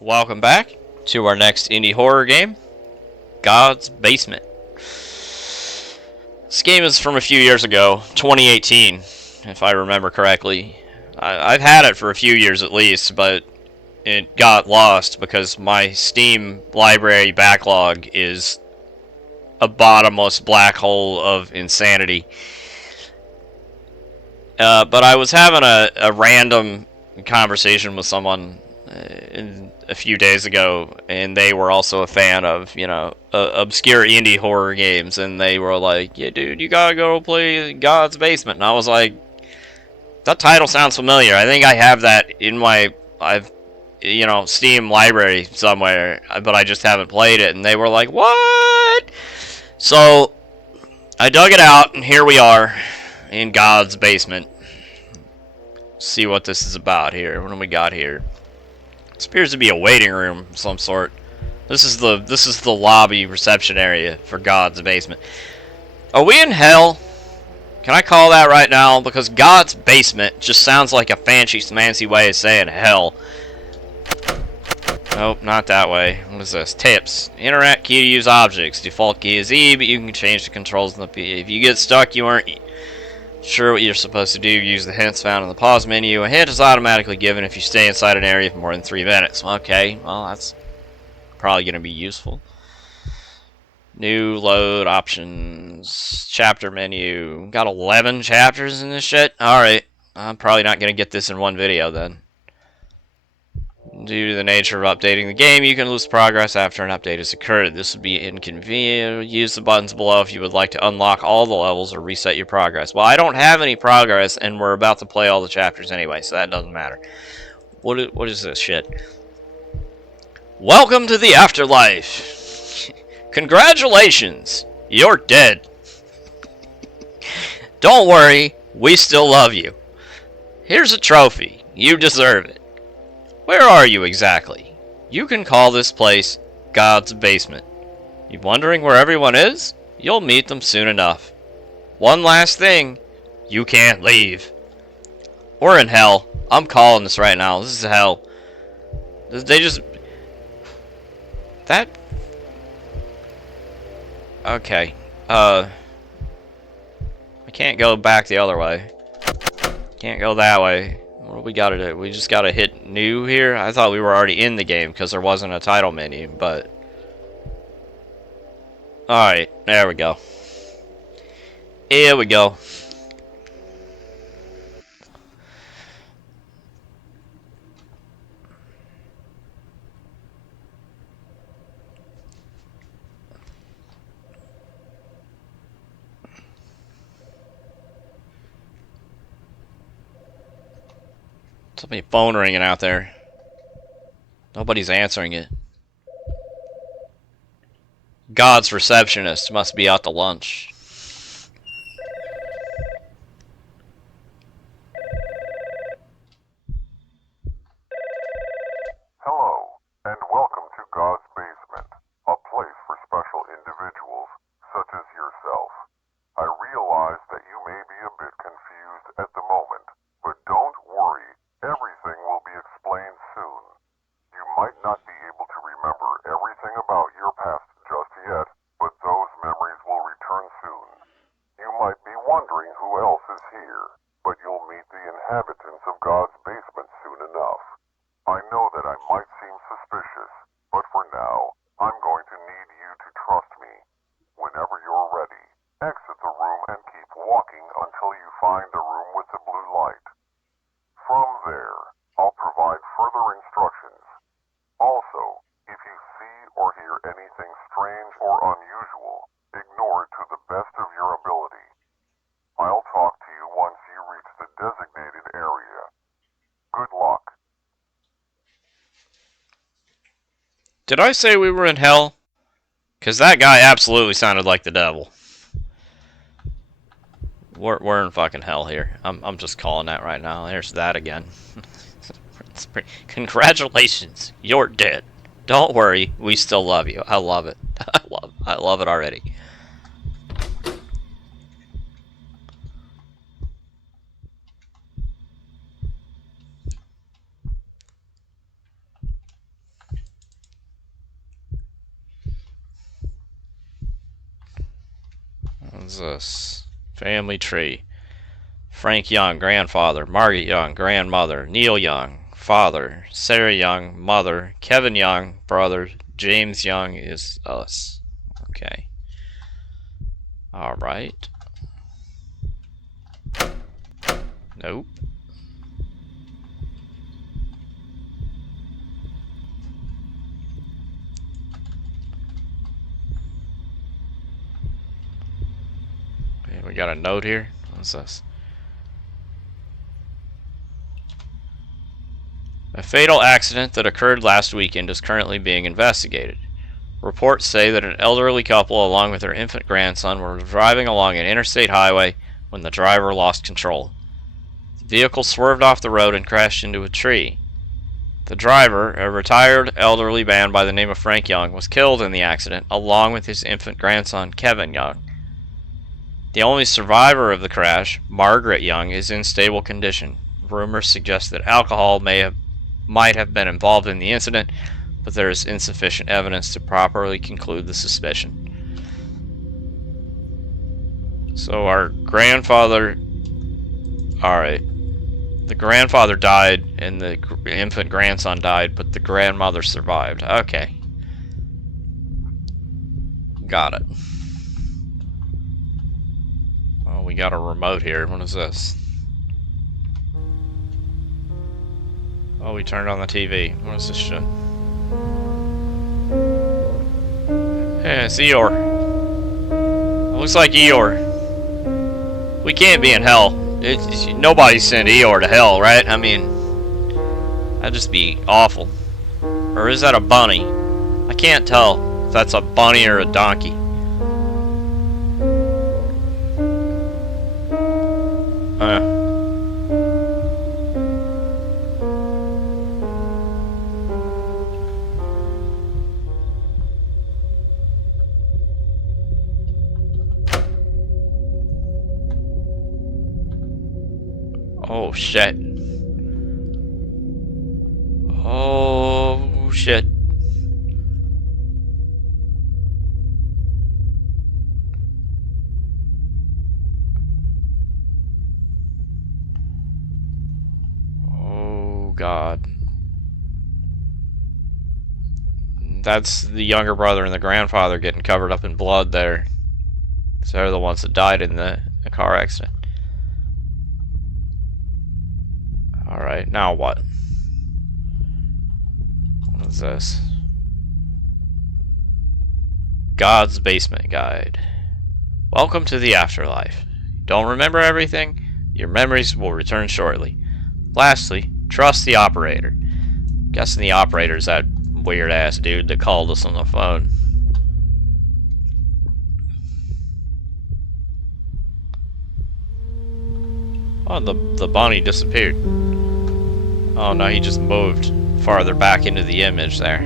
Welcome back to our next indie horror game, God's Basement. This game is from a few years ago, 2018, if I remember correctly. I've had it for a few years at least, but it got lost because my Steam library backlog is a bottomless black hole of insanity. But I was having a random conversation with someone a few days ago, and they were also a fan of, obscure indie horror games, and they were like, yeah, dude, you gotta go play God's Basement. And I was like, that title sounds familiar. I think I have that in my, Steam library somewhere, but I just haven't played it. And they were like, what? So I dug it out, and here we are in God's Basement. See what this is about here. What do we got here? This appears to be a waiting room of some sort. This is the lobby reception area for God's Basement. Are we in hell? Can I call that right now? Because God's Basement just sounds like a fancy way of saying hell. Nope, not that way. What is this? Tips. Interact key to use objects. Default key is E, but you can change the controls in the P. If you get stuck, you aren't sure what you're supposed to do, use the hints found in the pause menu. A hint is automatically given if you stay inside an area for more than 3 minutes. Okay, well, that's probably going to be useful. New load options. Chapter menu. Got 11 chapters in this shit? Alright. I'm probably not going to get this in one video then. Due to the nature of updating the game, you can lose progress after an update has occurred. This would be inconvenient. Use the buttons below if you would like to unlock all the levels or reset your progress. Well, I don't have any progress, and we're about to play all the chapters anyway, so that doesn't matter. What is this shit? Welcome to the afterlife. Congratulations, you're dead. Don't worry, we still love you. Here's a trophy. You deserve it. Where are you exactly? You can call this place God's Basement. You wondering where everyone is? You'll meet them soon enough. One last thing, you can't leave. We're in hell. I'm calling this right now. This is hell. They just... That... Okay. I can't go back the other way. Can't go that way. What do we gotta do? We just gotta hit new here? I thought we were already in the game because there wasn't a title menu, but... Alright, there we go. Here we go. Somebody phone ringing out there. Nobody's answering it. God's receptionist must be out to lunch. Hello, and welcome to God's Basement, a place for special individuals, such as yourself. I realize that you may be a bit confused at the moment, but don't worry, everything will be explained soon. You might not be able to remember everything about your past just yet, but those memories will return soon. You might be wondering who else is here, but you'll meet the inhabitants of God's Basement soon enough. I know that I might seem suspicious, but for now, I'm going to need you to trust me. Whenever you're ready, exit the room and keep walking until you find the room with the blue light. From there, I'll provide further instructions. Also, if you see or hear anything strange or unusual, ignore it to the best of your ability. I'll talk to you once you reach the designated area. Good luck. Did I say we were in hell? Because that guy absolutely sounded like the devil. We're in fucking hell here. I'm just calling that right now. There's that again. Congratulations, you're dead. Don't worry, we still love you. I love it. I love it already. What's this? Family tree. Frank Young, grandfather. Margaret Young, grandmother. Neil Young, father. Sarah Young, mother. Kevin Young, brother. James Young is us. Okay. Alright. Nope. Okay, we got a note here. What's this? A fatal accident that occurred last weekend is currently being investigated. Reports say that an elderly couple along with their infant grandson were driving along an interstate highway when the driver lost control. The vehicle swerved off the road and crashed into a tree. The driver, a retired elderly man by the name of Frank Young, was killed in the accident along with his infant grandson, Kevin Young. The only survivor of the crash, Margaret Young, is in stable condition. Rumors suggest that alcohol might have been involved in the incident, but there is insufficient evidence to properly conclude the suspicion. So our grandfather... Alright. The grandfather died and the infant grandson died, but the grandmother survived. Okay. Got it. Oh, we got a remote here. What is this? Oh, we turned on the TV. What is this shit? Yeah, it's Eeyore. It looks like Eeyore. We can't be in hell. Nobody sent Eeyore to hell, right? I mean, that'd just be awful. Or is that a bunny? I can't tell if that's a bunny or a donkey. Oh shit. Oh shit. Oh god. That's the younger brother and the grandfather getting covered up in blood there. So they're the ones that died in the car accident. Alright, now what? What is this? God's Basement Guide. Welcome to the afterlife. Don't remember everything? Your memories will return shortly. Lastly, trust the operator. Guessing the operator's that weird ass dude that called us on the phone. Oh, the bunny disappeared. Oh no, he just moved farther back into the image there.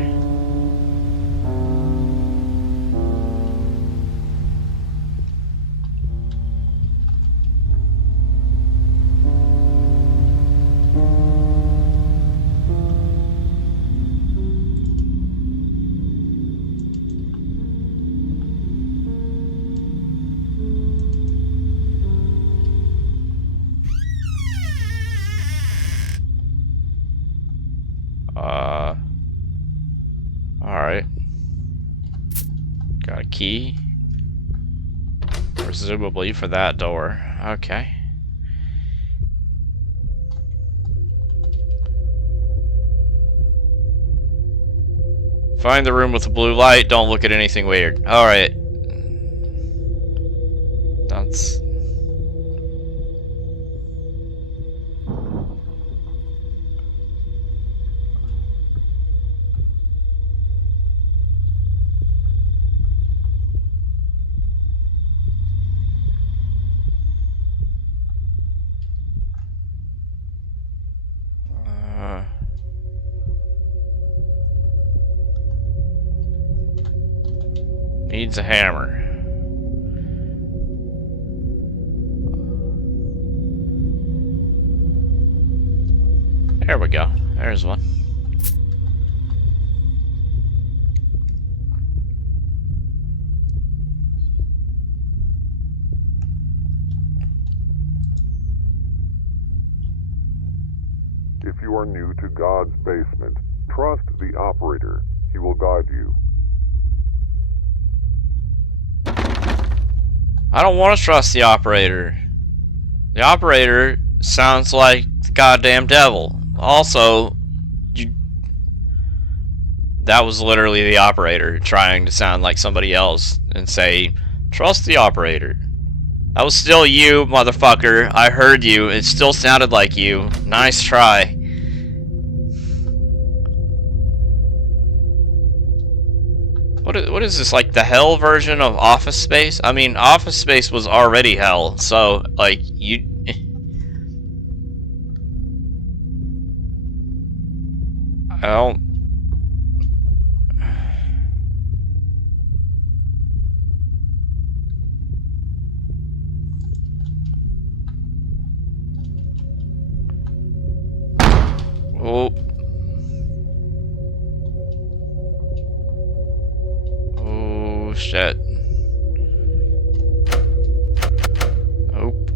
Alright. Got a key. Presumably for that door. Okay. Find the room with the blue light. Don't look at anything weird. Alright. That's... needs a hammer. There we go. There's one. you are new to God's basement, trust the operator. He will guide you. I don't want to trust the operator. The operator sounds like the goddamn devil. Also, that was literally the operator trying to sound like somebody else and say, trust the operator. That was still you, motherfucker. I heard you. It still sounded like you. Nice try. What is this, like the hell version of Office Space? I mean, Office Space was already hell, so, like, you... I don't... Oh. Oh, shit. Nope.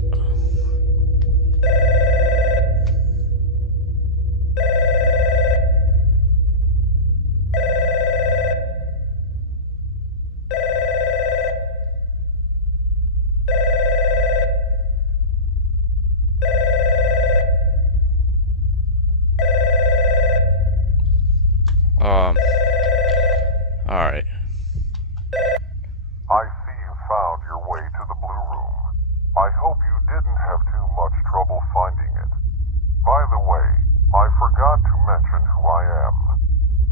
Alright. I see you found your way to the Blue Room. I hope you didn't have too much trouble finding it. By the way, I forgot to mention who I am.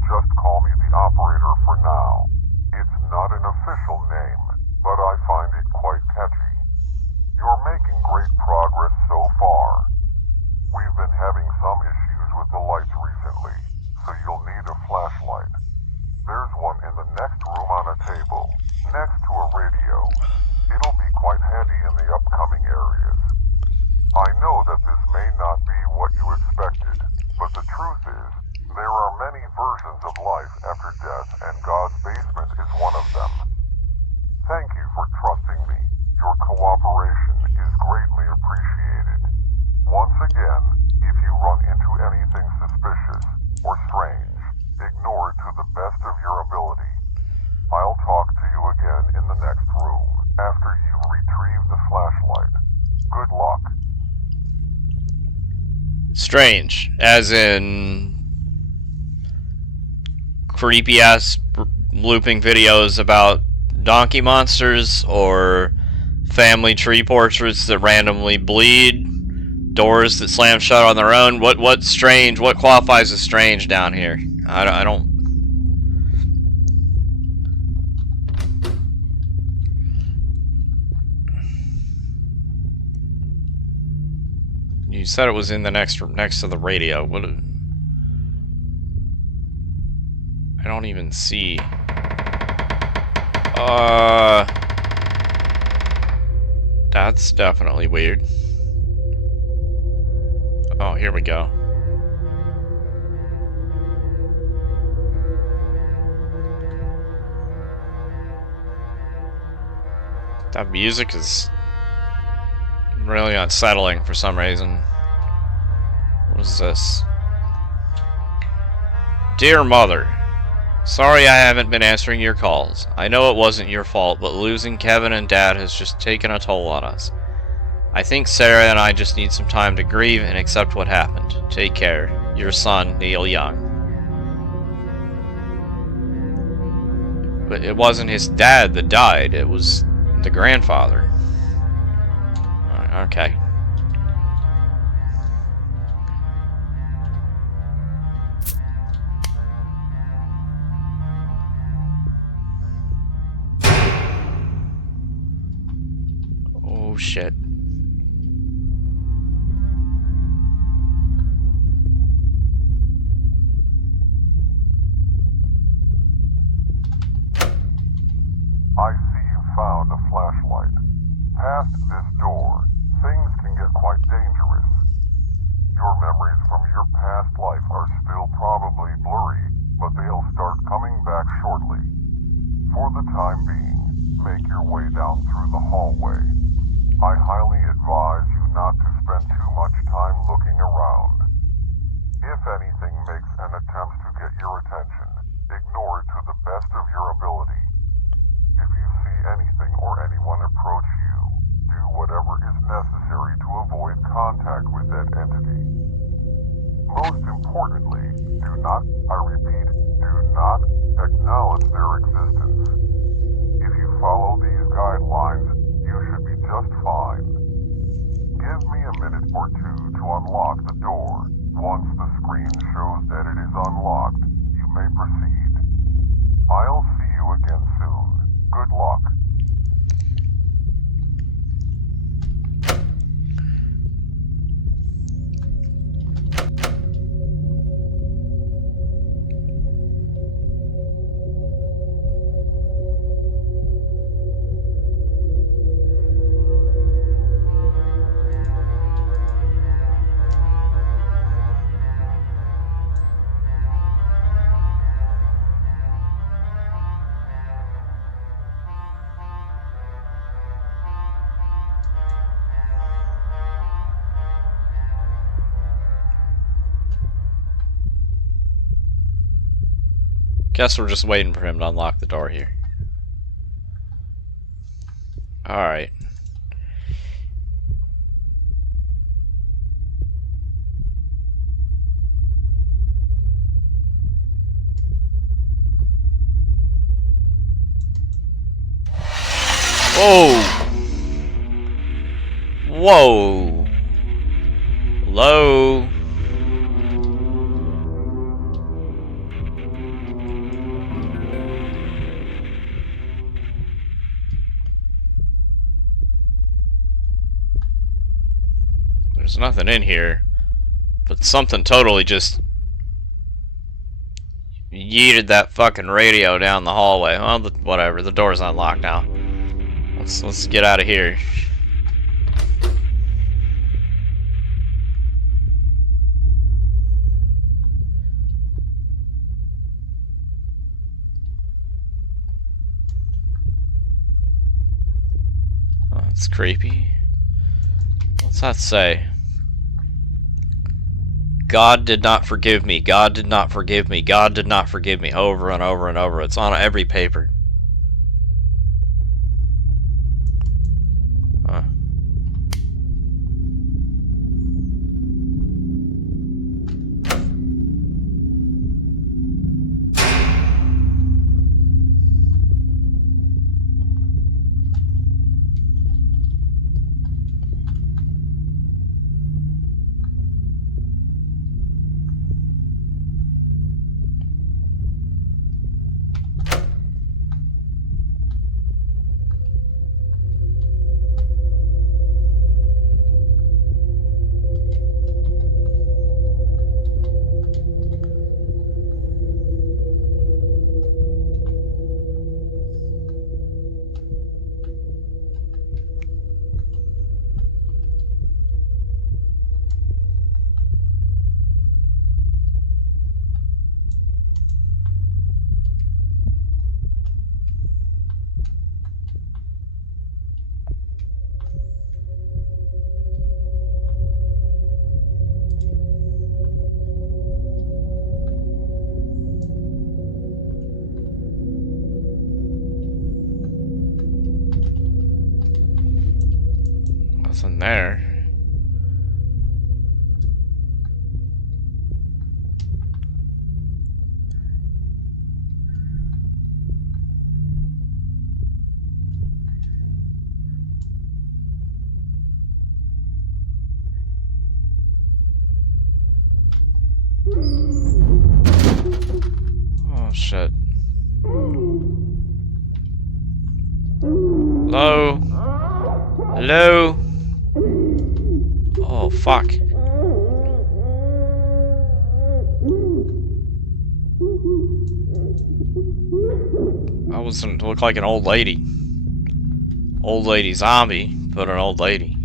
Just call me the operator for now. It's not an official name, but I find it quite catchy. You're making great progress so far. We've been having some issues with the lights recently, so you'll need a flashlight. There's one in the next room on a table, next to a radio. It'll be quite handy in the upcoming areas. I know that this may not be what you expected, but the truth is, there are many versions of life after death, and God's basement is one of them. Thank you for trusting me. Your cooperation is greatly appreciated. Once again, if you run into anything suspicious or strange, ignore it to the best of your ability. I'll talk to you again in the next room, after you've retrieved the flashlight. Good luck. Strange. As in... creepy-ass looping videos about donkey monsters, or family tree portraits that randomly bleed, doors that slam shut on their own. What's strange? What qualifies as strange down here? I don't... You said it was in the next to the radio. What? I don't even see. That's definitely weird. Oh, here we go. That music is really unsettling for some reason. What is this? Dear Mother, sorry I haven't been answering your calls. I know it wasn't your fault, but losing Kevin and Dad has just taken a toll on us. I think Sarah and I just need some time to grieve and accept what happened. Take care. Your son, Neil Young. But it wasn't his dad that died, it was the grandfather. Okay. Oh shit. I see you found a flashlight. Past this door, things can get quite dangerous. Your memories from your past life are still probably blurry, but they'll start coming back shortly. For the time being, make your way down through the hallway. I highly advise you not to spend too much time looking around. If Guess we're just waiting for him to unlock the door here. Alright. Whoa! Whoa! Hello? There's nothing in here, but something totally just yeeted that fucking radio down the hallway. Well, whatever. The door's unlocked now. Let's get out of here. Oh, that's creepy. What's that say? God did not forgive me. God did not forgive me. God did not forgive me. Over and over and over. It's on every paper. Huh. Nothing there. Oh shit. Hello? Hello? Oh fuck. That wasn't look like an old lady. Old lady zombie, but an old lady.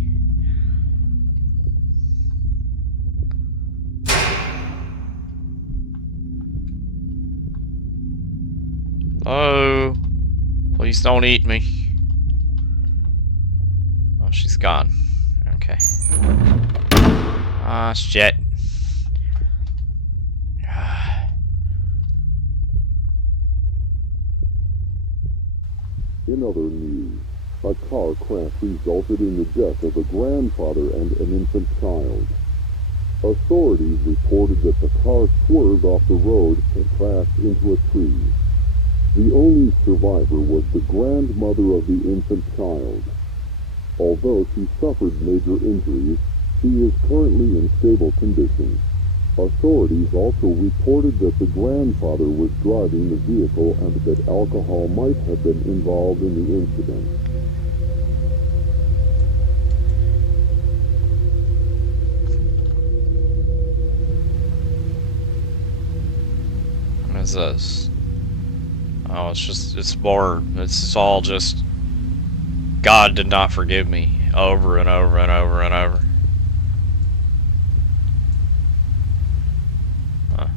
Hello? Please don't eat me. Oh, she's gone. Okay. Ah, shit. In other news, a car crash resulted in the death of a grandfather and an infant child. Authorities reported that the car swerved off the road and crashed into a tree. The only survivor was the grandmother of the infant child. Although she suffered major injuries, she is currently in stable condition. Authorities also reported that the grandfather was driving the vehicle and that alcohol might have been involved in the incident. What is this? Oh, it's all just God did not forgive me over and over and over and over. Huh.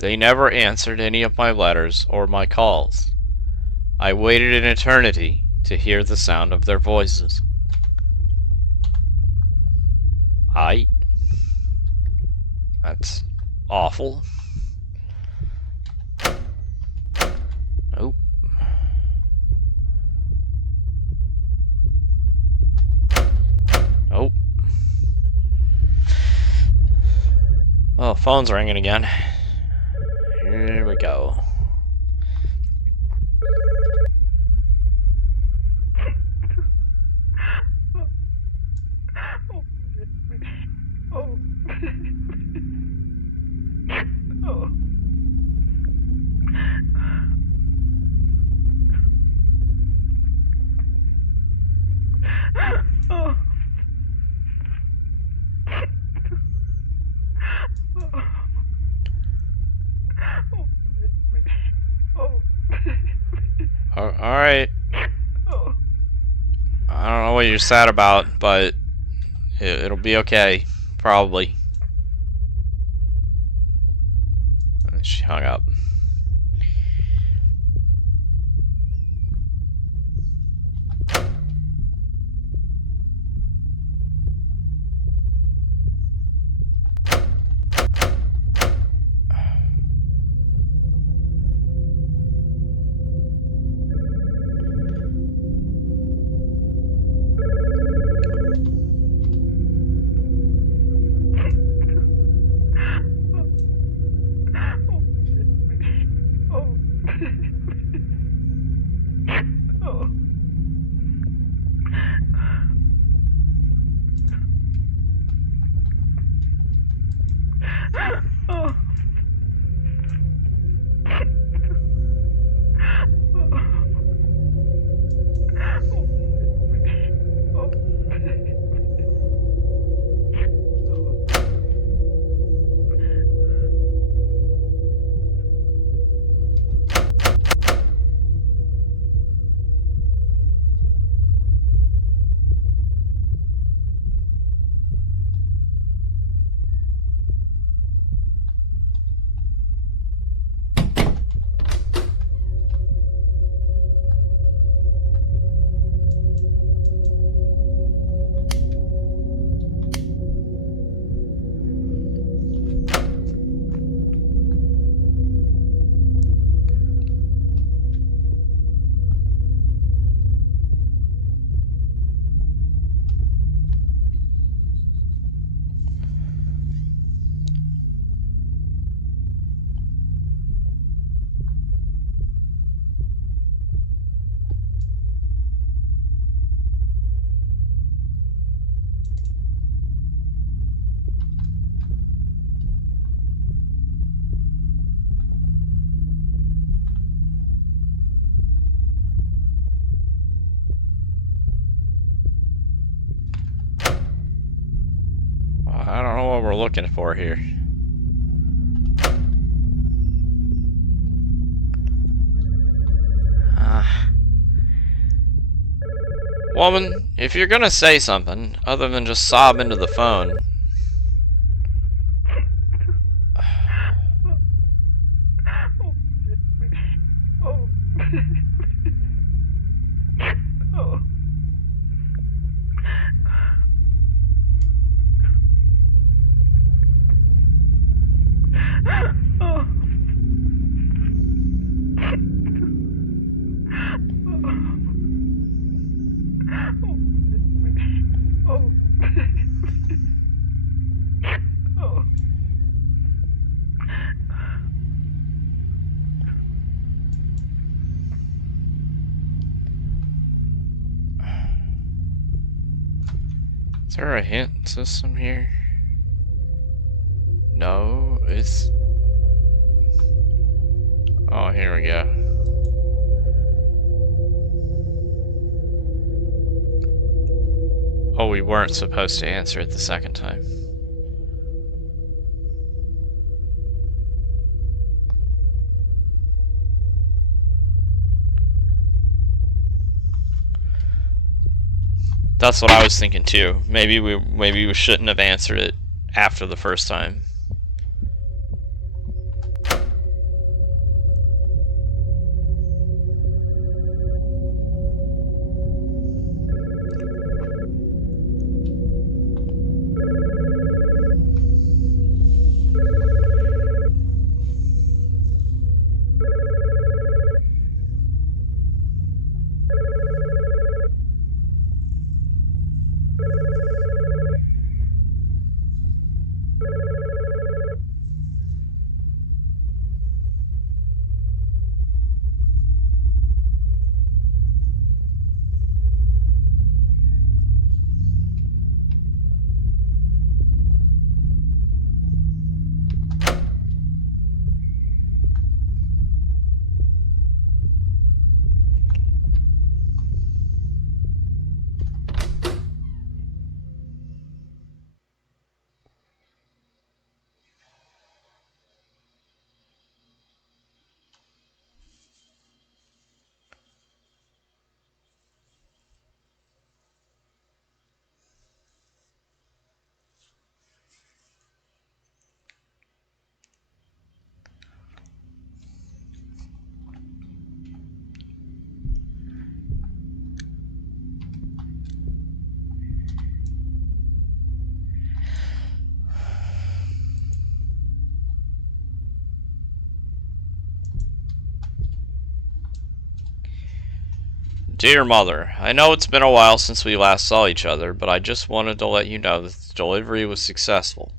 They never answered any of my letters or my calls. I waited an eternity to hear the sound of their voices. That's awful. Nope. Nope. Oh, phone's ringing again. Here we go. Alright. I don't know what you're sad about, but it'll be okay. Probably. And she hung up. I don't know what we're looking for here. Woman, if you're gonna say something other than just sob into the phone. Is there a hint system here? No, it's... Oh, here we go. Oh, we weren't supposed to answer it the second time. That's what I was thinking too. Maybe we shouldn't have answered it after the first time. Dear Mother, I know it's been a while since we last saw each other, but I just wanted to let you know that the delivery was successful.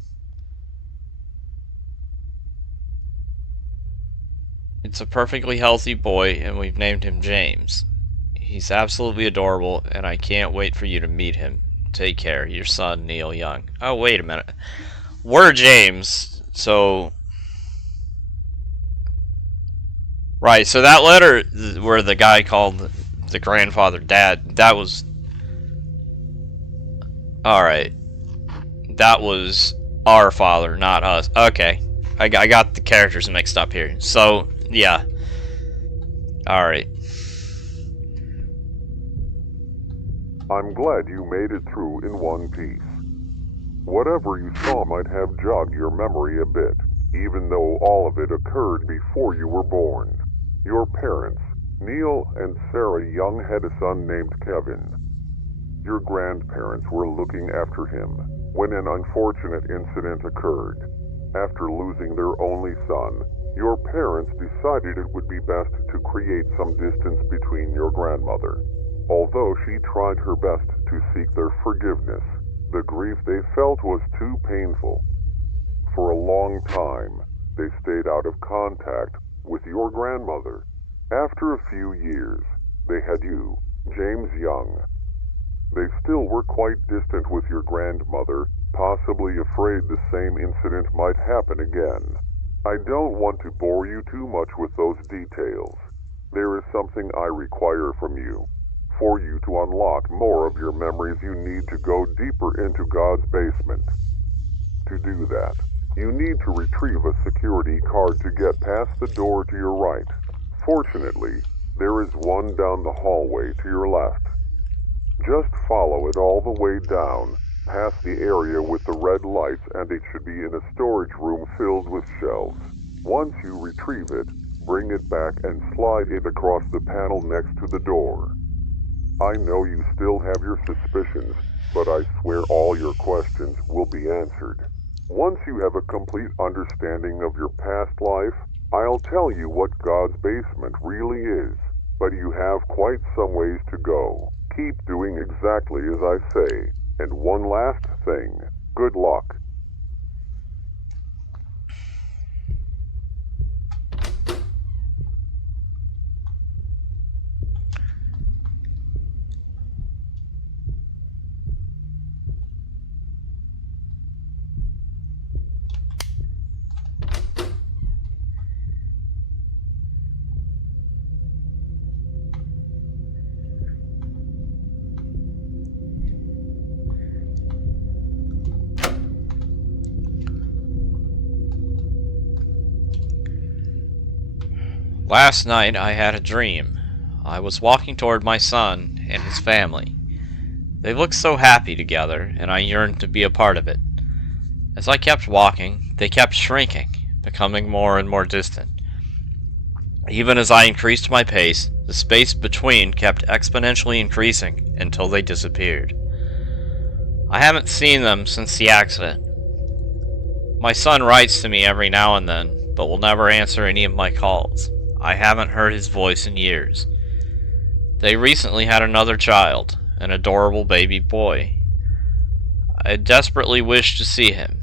It's a perfectly healthy boy, and we've named him James. He's absolutely adorable, and I can't wait for you to meet him. Take care, your son, Neil Young. Oh, wait a minute. We're James, so... Right, so that letter where the guy called the grandfather dad, that was... Alright. That was our father, not us. Okay. I got the characters mixed up here. So, yeah. Alright. I'm glad you made it through in one piece. Whatever you saw might have jogged your memory a bit, even though all of it occurred before you were born. Your parents, Neil and Sarah Young, had a son named Kevin. Your grandparents were looking after him when an unfortunate incident occurred. After losing their only son, your parents decided it would be best to create some distance between your grandmother. Although she tried her best to seek their forgiveness, the grief they felt was too painful. For a long time, they stayed out of contact with your grandmother. After a few years, they had you, James Young. They still were quite distant with your grandmother, possibly afraid the same incident might happen again. I don't want to bore you too much with those details. There is something I require from you. For you to unlock more of your memories, you need to go deeper into God's basement. To do that, you need to retrieve a security card to get past the door to your right. Fortunately, there is one down the hallway to your left. Just follow it all the way down, past the area with the red lights, and it should be in a storage room filled with shelves. Once you retrieve it, bring it back and slide it across the panel next to the door. I know you still have your suspicions, but I swear all your questions will be answered. Once you have a complete understanding of your past life, I'll tell you what God's basement really is, but you have quite some ways to go. Keep doing exactly as I say. And one last thing, good luck. Last night I had a dream. I was walking toward my son and his family. They looked so happy together, and I yearned to be a part of it. As I kept walking, they kept shrinking, becoming more and more distant. Even as I increased my pace, the space between kept exponentially increasing until they disappeared. I haven't seen them since the accident. My son writes to me every now and then, but will never answer any of my calls. I haven't heard his voice in years. They recently had another child, an adorable baby boy. I desperately wished to see him.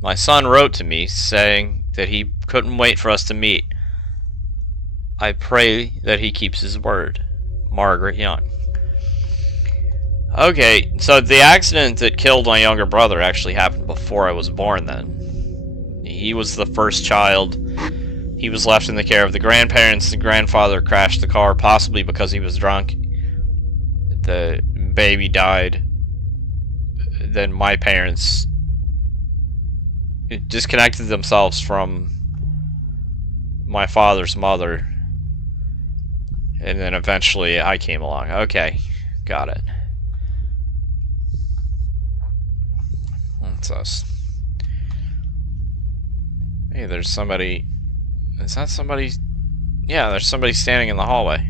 My son wrote to me saying that he couldn't wait for us to meet. I pray that he keeps his word. Margaret Young. Okay, so the accident that killed my younger brother actually happened before I was born then. He was the first child. He was left in the care of the grandparents. The grandfather crashed the car, possibly because he was drunk. The baby died. Then my parents disconnected themselves from my father's mother. And then eventually I came along. Okay, got it. That's us. Hey, there's somebody... Is that somebody? Yeah, there's somebody standing in the hallway.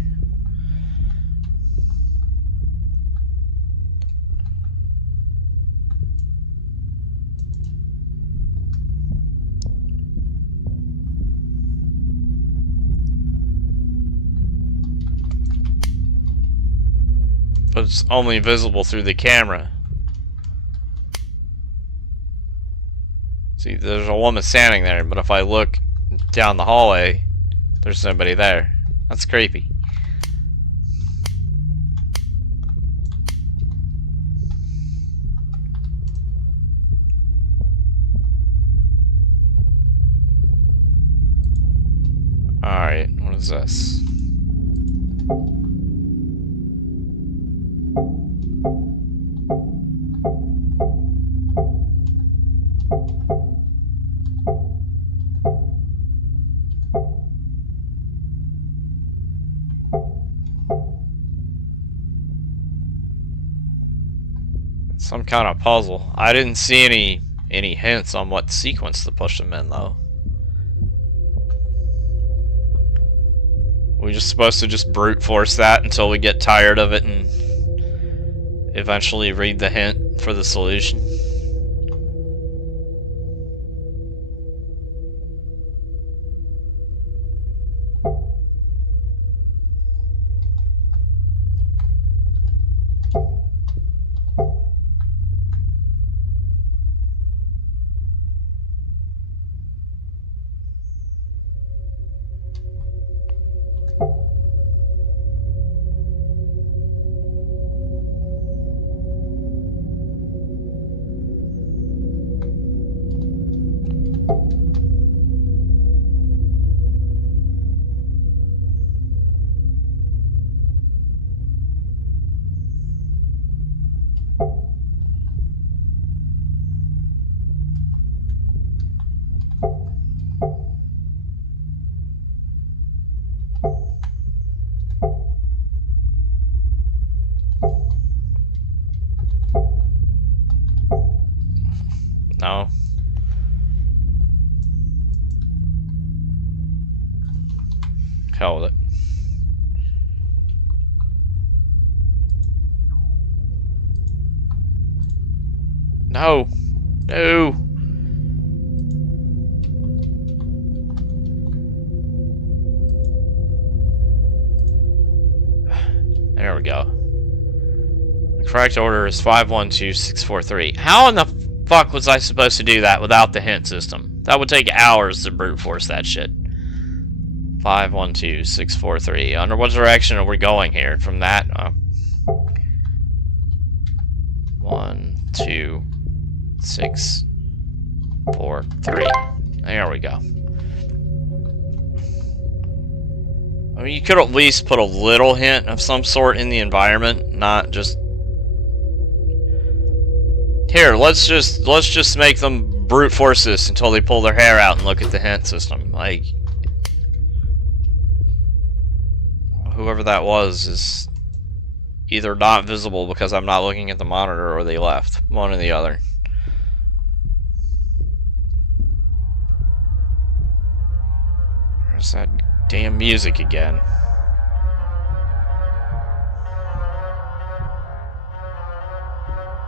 it's only visible through the camera. See, there's a woman standing there, but if I look down the hallway, there's nobody there. That's creepy. Alright, what is this? Some kind of puzzle. I didn't see any hints on what sequence to push them in, though. We're just supposed to just brute force that until we get tired of it and eventually read the hint for the solution. No. Hell with it. No. No. There we go. The correct order is 512643. How in the fuck was I supposed to do that without the hint system? That would take hours to brute force that shit. 512643. Under what direction are we going here? From that? 1, 2, 6, 4, 3. There we go. I mean, you could at least put a little hint of some sort in the environment, not just... Here, let's just make them brute force this until they pull their hair out and look at the hint system. Like, whoever that was is either not visible because I'm not looking at the monitor, or they left. One or the other. There's that damn music again.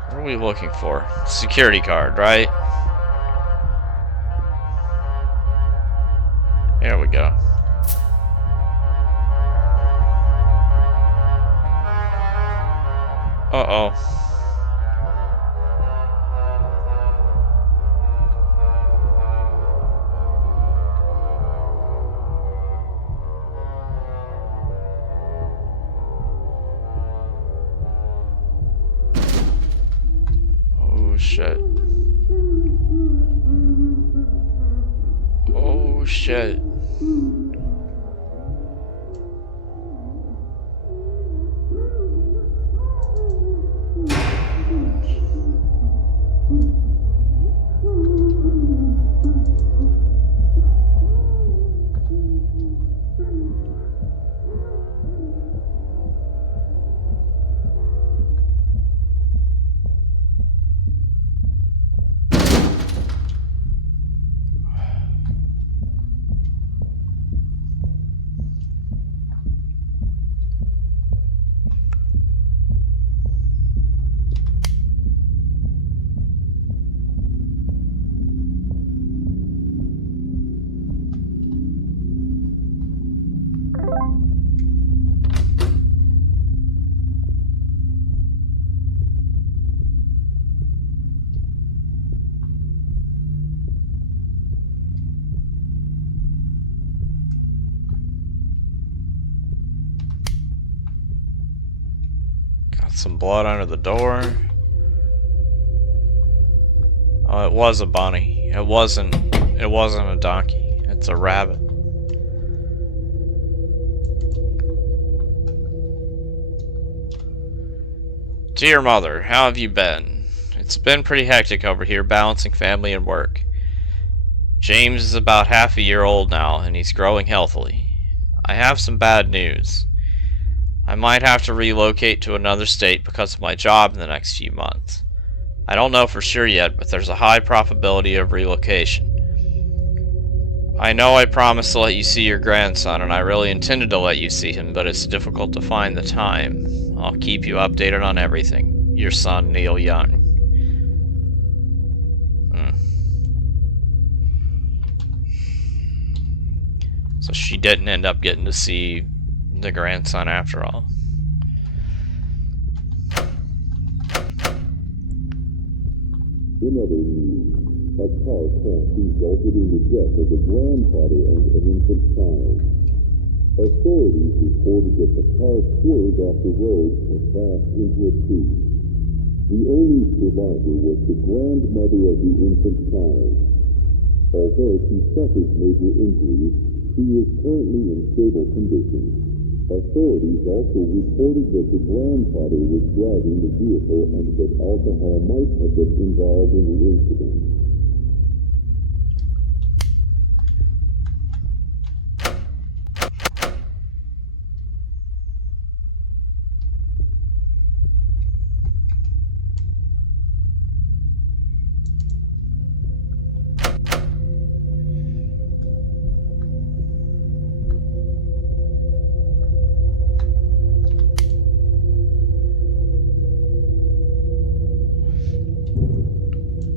What are we looking for? Security card, right? There we go. Uh-oh. Oh, shit. Oh, shit. Some blood under the door. Oh, it was a bunny. It wasn't a donkey. It's a rabbit. Dear mother, how have you been? It's been pretty hectic over here balancing family and work. James is about half a year old now, and he's growing healthily. I have some bad news. I might have to relocate to another state because of my job in the next few months. I don't know for sure yet, but there's a high probability of relocation. I know I promised to let you see your grandson, and I really intended to let you see him, but it's difficult to find the time. I'll keep you updated on everything. Your son, Neil Young. So she didn't end up getting to see the grandson after all. In other news, a car crash resulted in the death of a grandfather and an infant child. Authorities reported that the car swerved off the road and crashed into a tree. The only survivor was the grandmother of the infant child. Although she suffered major injuries, she is currently in stable condition. Authorities also reported that the grandfather was driving the vehicle and that alcohol might have been involved in the incident.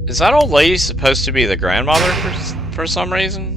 Is that old lady supposed to be the grandmother for some reason?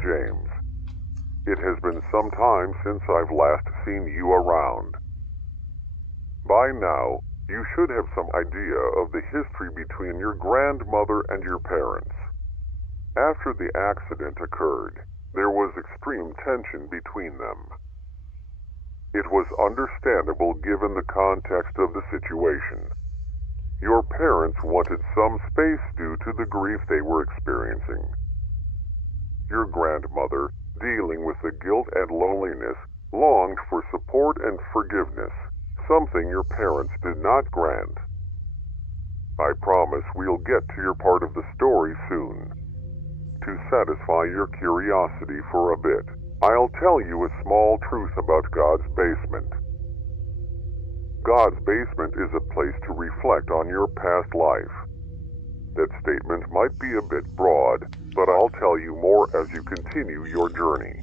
James, it has been some time since I've last seen you around. By now, you should have some idea of the history between your grandmother and your parents. After the accident occurred, there was extreme tension between them. It was understandable given the context of the situation. Your parents wanted some space due to the grief they were experiencing. Your grandmother, dealing with the guilt and loneliness, longed for support and forgiveness, something your parents did not grant. I promise we'll get to your part of the story soon. To satisfy your curiosity for a bit, I'll tell you a small truth about God's basement. God's basement is a place to reflect on your past life. That statement might be a bit broad, but I'll tell you more as you continue your journey.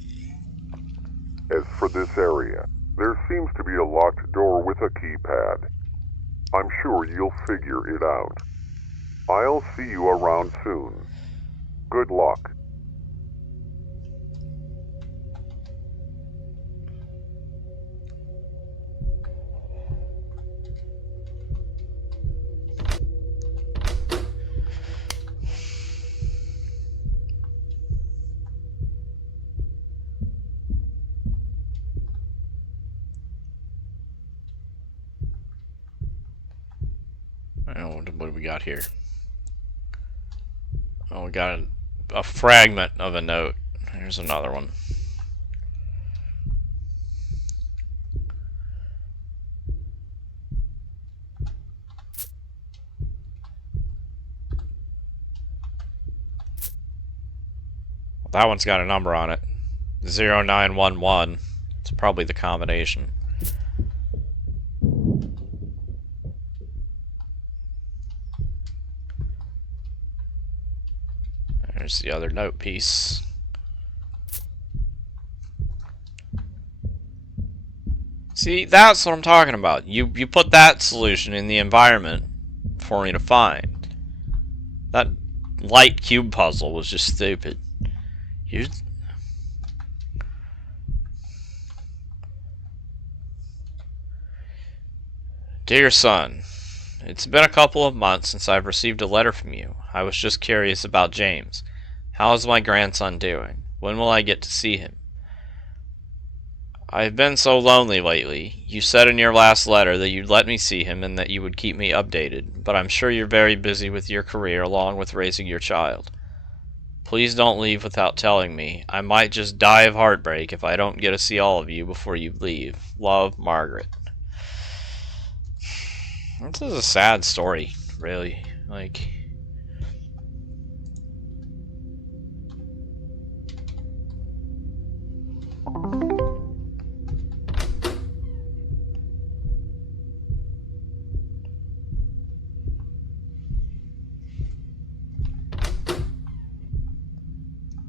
As for this area, there seems to be a locked door with a keypad. I'm sure you'll figure it out. I'll see you around soon. Good luck. what do we got here? Oh, we got a fragment of a note. Here's another one. Well, that one's got a number on it. 0911. It's probably the combination. There's the other note piece. See, that's what I'm talking about. You put that solution in the environment for me to find. That light cube puzzle was just stupid. You... Dear son, it's been a couple of months since I've received a letter from you. I was just curious about James. How is my grandson doing? When will I get to see him? I've been so lonely lately. You said in your last letter that you'd let me see him and that you would keep me updated, but I'm sure you're very busy with your career along with raising your child. Please don't leave without telling me. I might just die of heartbreak if I don't get to see all of you before you leave. Love, Margaret. This is a sad story, really. Like... I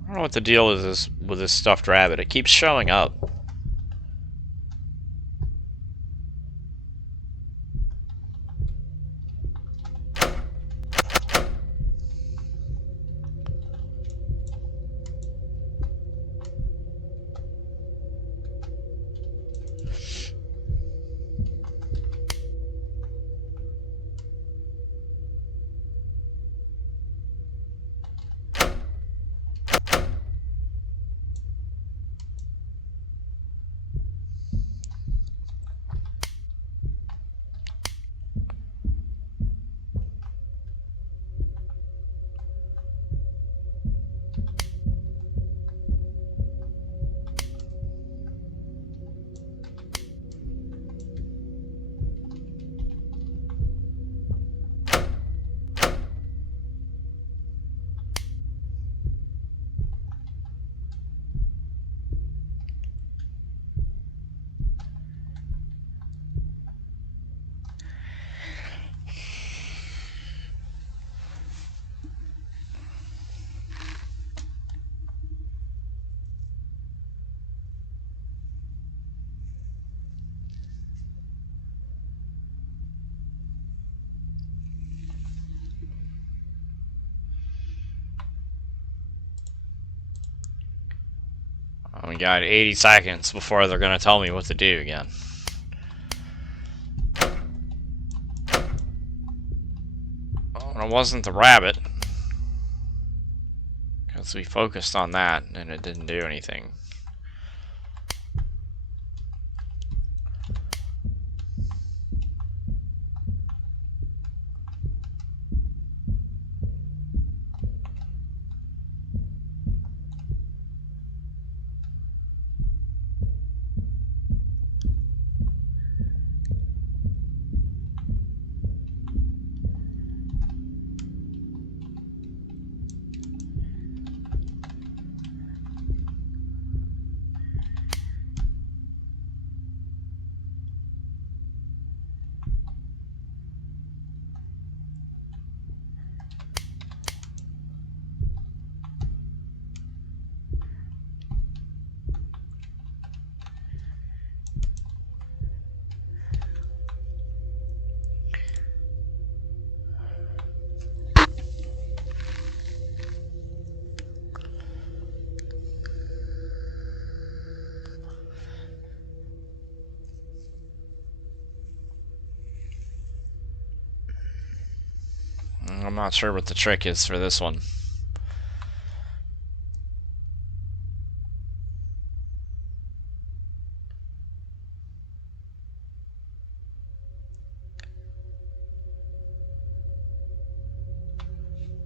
don't know what the deal is with this stuffed rabbit. It keeps showing up. We got 80 seconds before they're gonna tell me what to do again. Well, it wasn't the rabbit. Because we focused on that and it didn't do anything. I'm not sure what the trick is for this one.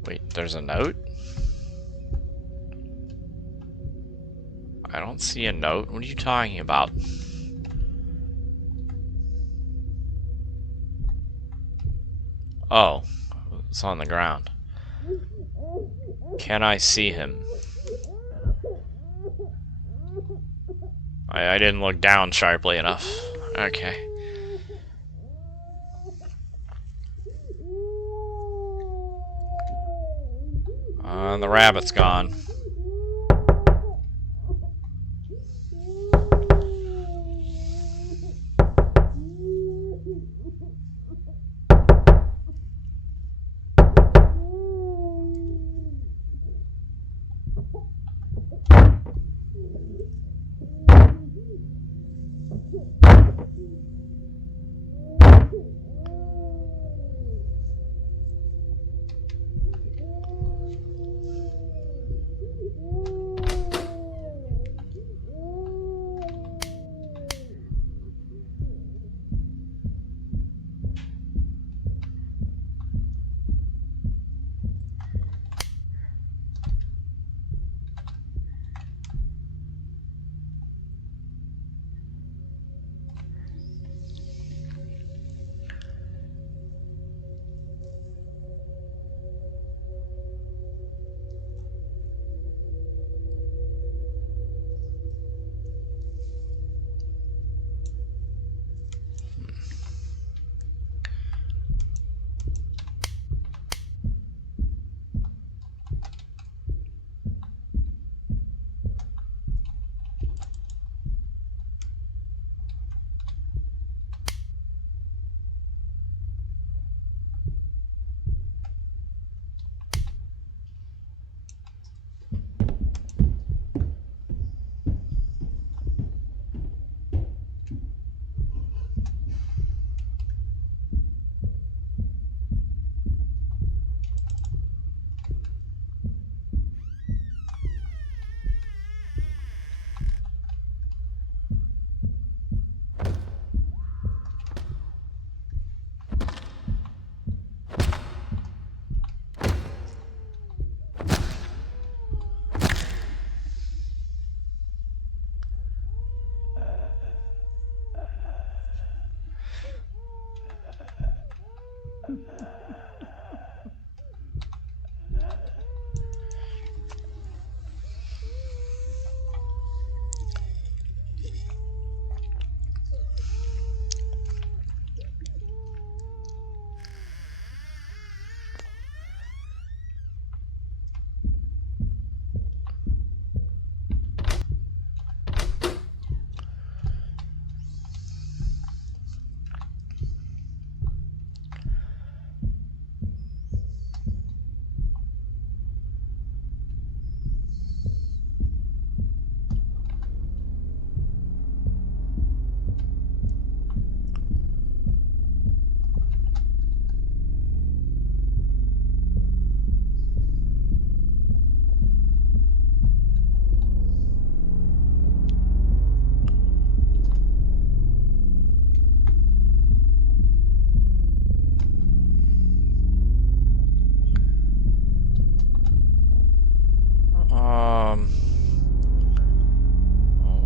Wait, there's a note? I don't see a note. What are you talking about? Oh, it's on the ground. Can I see him? I didn't look down sharply enough. Okay. The rabbit's gone.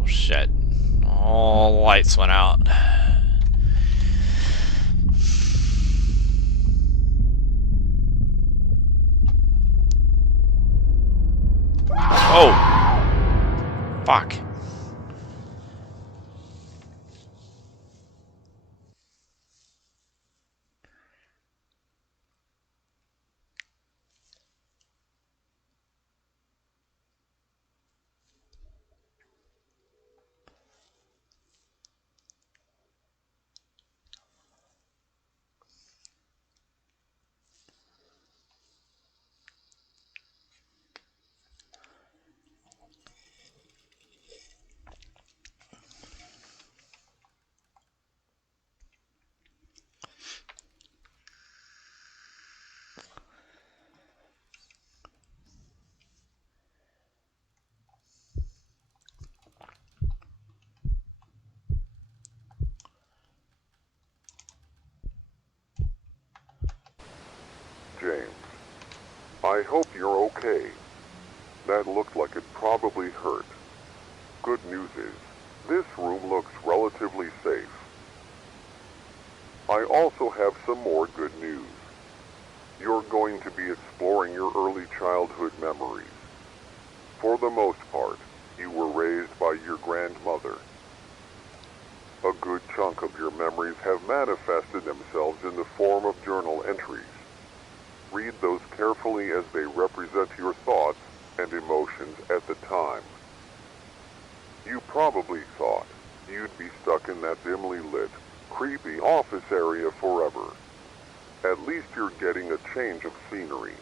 Oh shit. All the lights went out. Oh! Fuck. I hope you're okay. That looked like it probably hurt. Good news is, this room looks relatively safe. I also have some more good news. You're going to be exploring your early childhood memories. For the most part, you were raised by your grandmother. A good chunk of your memories have manifested themselves in the form of journal entries. Read those carefully as they represent your thoughts and emotions at the time. You probably thought you'd be stuck in that dimly lit, creepy office area forever. At least you're getting a change of scenery.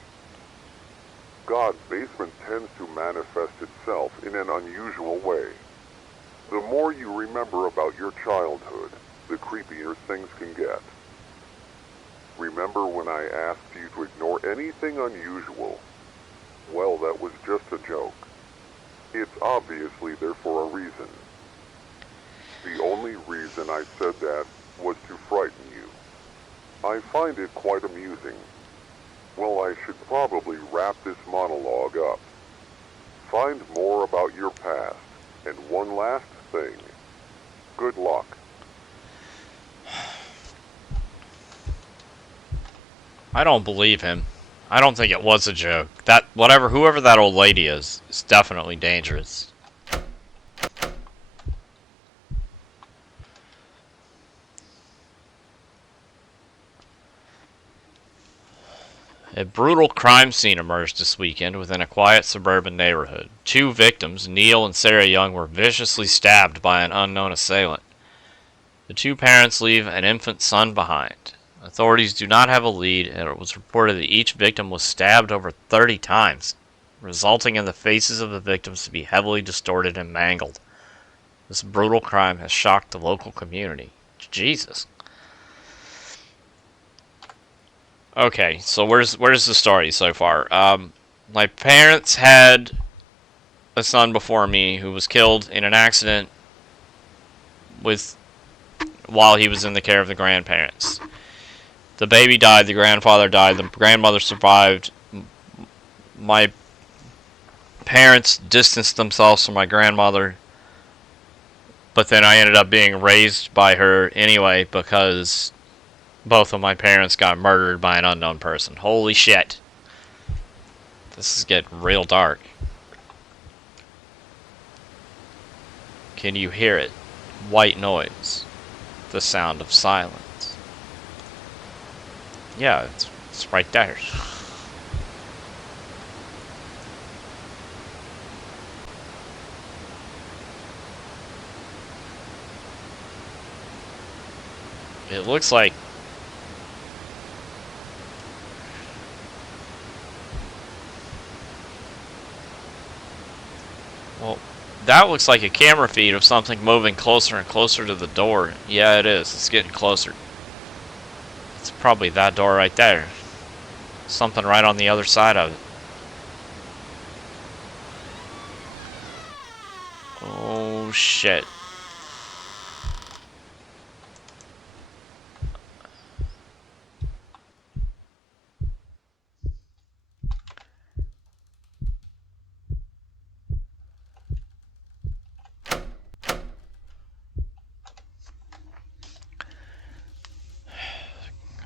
God's basement tends to manifest itself in an unusual way. The more you remember about your childhood, the creepier things can get. Remember when I asked you to ignore anything unusual? Well, that was just a joke. It's obviously there for a reason. The only reason I said that was to frighten you. I find it quite amusing. Well, I should probably wrap this monologue up. Find more about your past, and one last thing. Good luck. I don't believe him. I don't think it was a joke. Whoever that old lady is definitely dangerous. A brutal crime scene emerged this weekend within a quiet suburban neighborhood. 2 victims, Neil and Sarah Young, were viciously stabbed by an unknown assailant. The 2 parents leave an infant son behind. Authorities do not have a lead, and it was reported that each victim was stabbed over 30 times, resulting in the faces of the victims to be heavily distorted and mangled. This brutal crime has shocked the local community. Jesus. Okay, so where's the story so far? My parents had a son before me who was killed in an accident while he was in the care of the grandparents. The baby died, the grandfather died, the grandmother survived. My parents distanced themselves from my grandmother, but then I ended up being raised by her anyway because both of my parents got murdered by an unknown person. Holy shit. This is getting real dark. Can you hear it? White noise. The sound of silence. Yeah, it's right there. It looks like well, that looks like a camera feed of something moving closer and closer to the door. Yeah, it is. It's getting closer. It's probably that door right there. Something right on the other side of it. Oh, shit.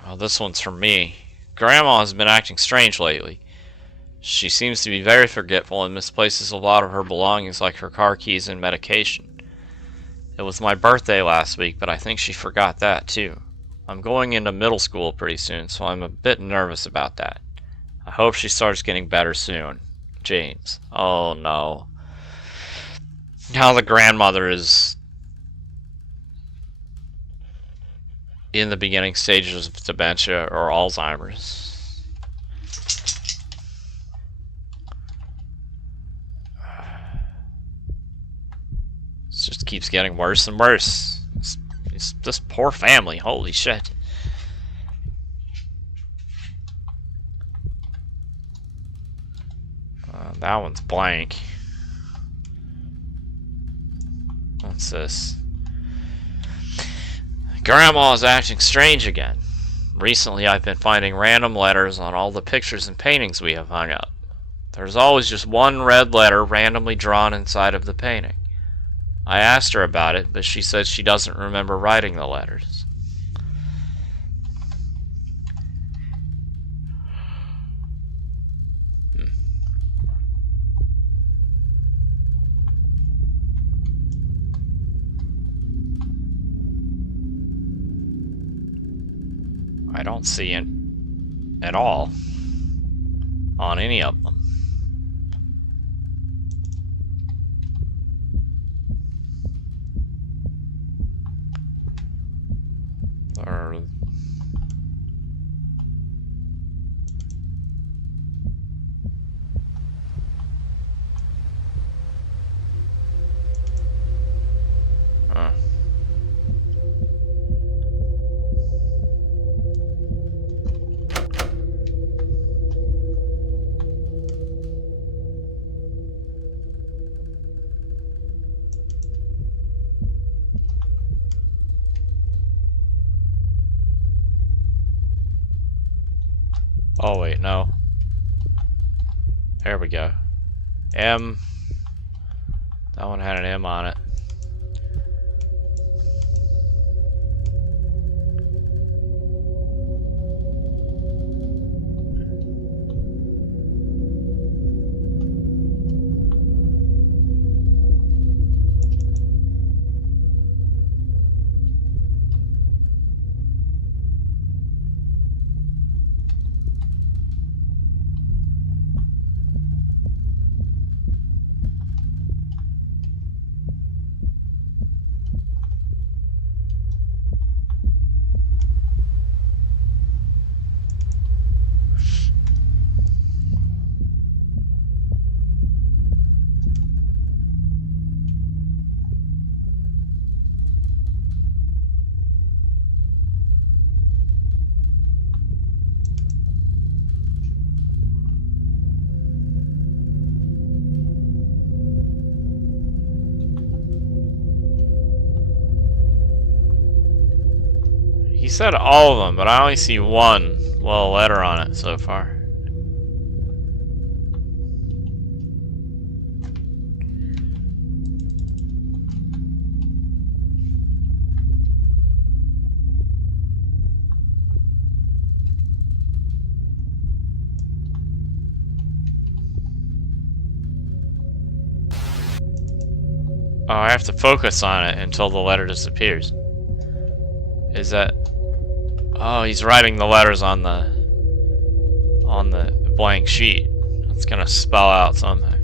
Oh, this one's for me. Grandma has been acting strange lately. She seems to be very forgetful and misplaces a lot of her belongings like her car keys and medication. It was my birthday last week, but I think she forgot that too. I'm going into middle school pretty soon, so I'm a bit nervous about that. I hope she starts getting better soon. James. Oh no. Now the grandmother is in the beginning stages of dementia or Alzheimer's. It just keeps getting worse and worse. This poor family, holy shit. That one's blank. What's this? Grandma is acting strange again. Recently, I've been finding random letters on all the pictures and paintings we have hung up. There's always just one red letter randomly drawn inside of the painting. I asked her about it, but she said she doesn't remember writing the letters. I don't see it at all on any of them. Or huh. Oh wait, no. There we go. M. That one had an M on it. He said all of them, but I only see one little letter on it so far. Oh, I have to focus on it until the letter disappears. Is that... Oh, he's writing the letters on the blank sheet. It's gonna spell out something.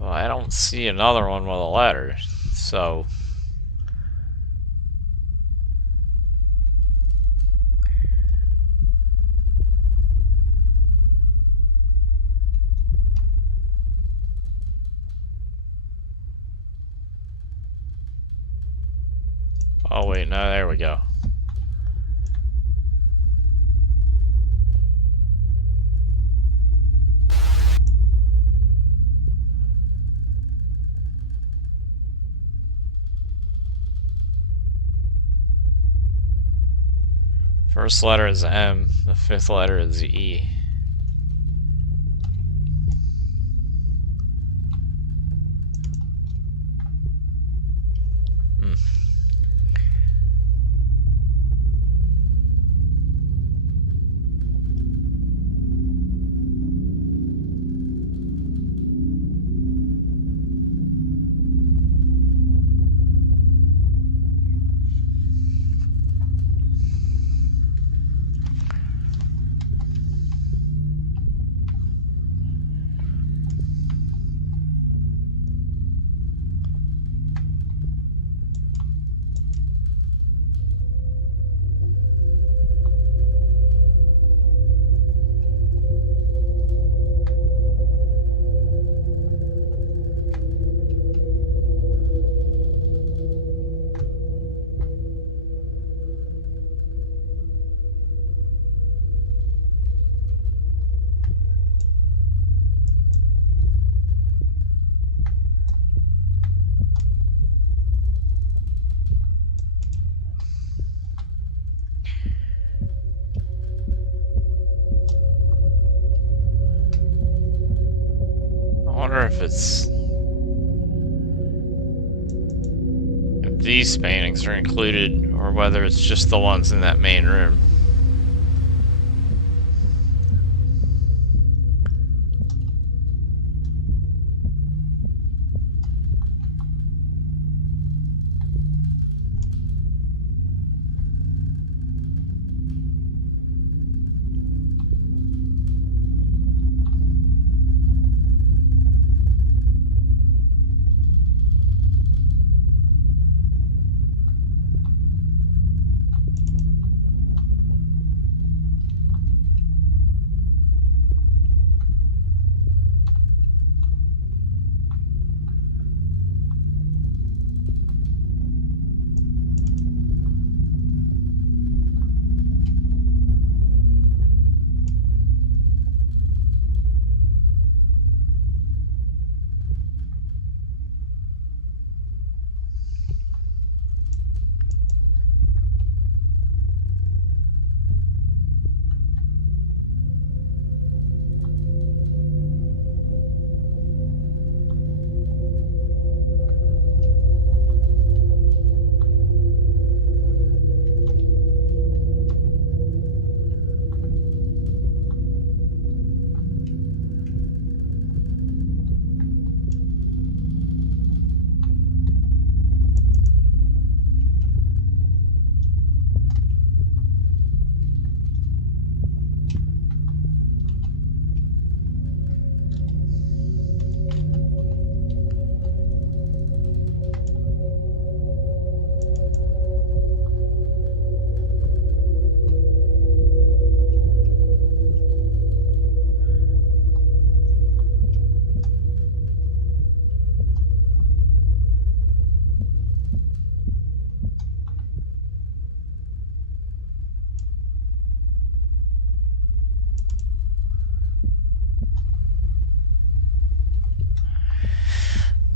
Well, I don't see another one with a letter, so... Oh wait, no, there we go. First letter is M, the fifth letter is E. if these paintings are included or whether it's just the ones in that main room.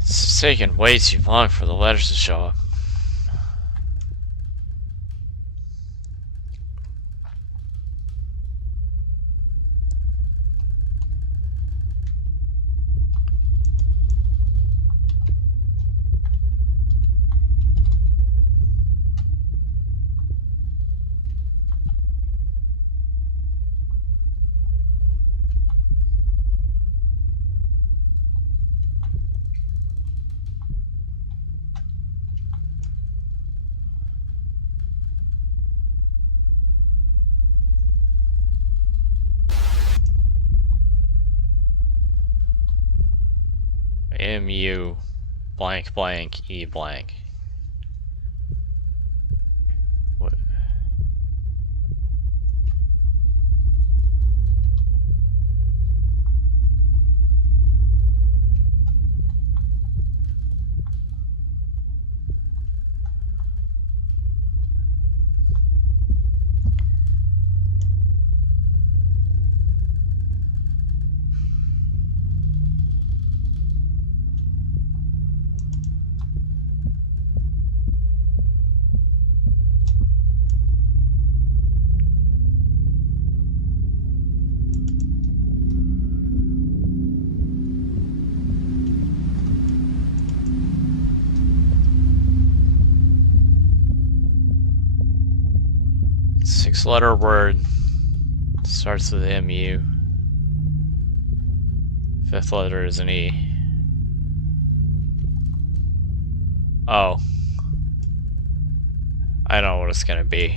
It's taking way too long for the letters to show up. MU blank blank E blank. What? Six-letter word starts with MU. Fifth letter is an E. Oh. I know what it's gonna be.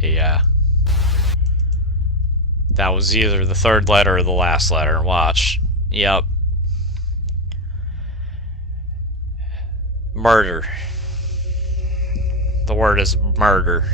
Yeah. That was either the third letter or the last letter. Watch. Yep. Murder. The word is murder.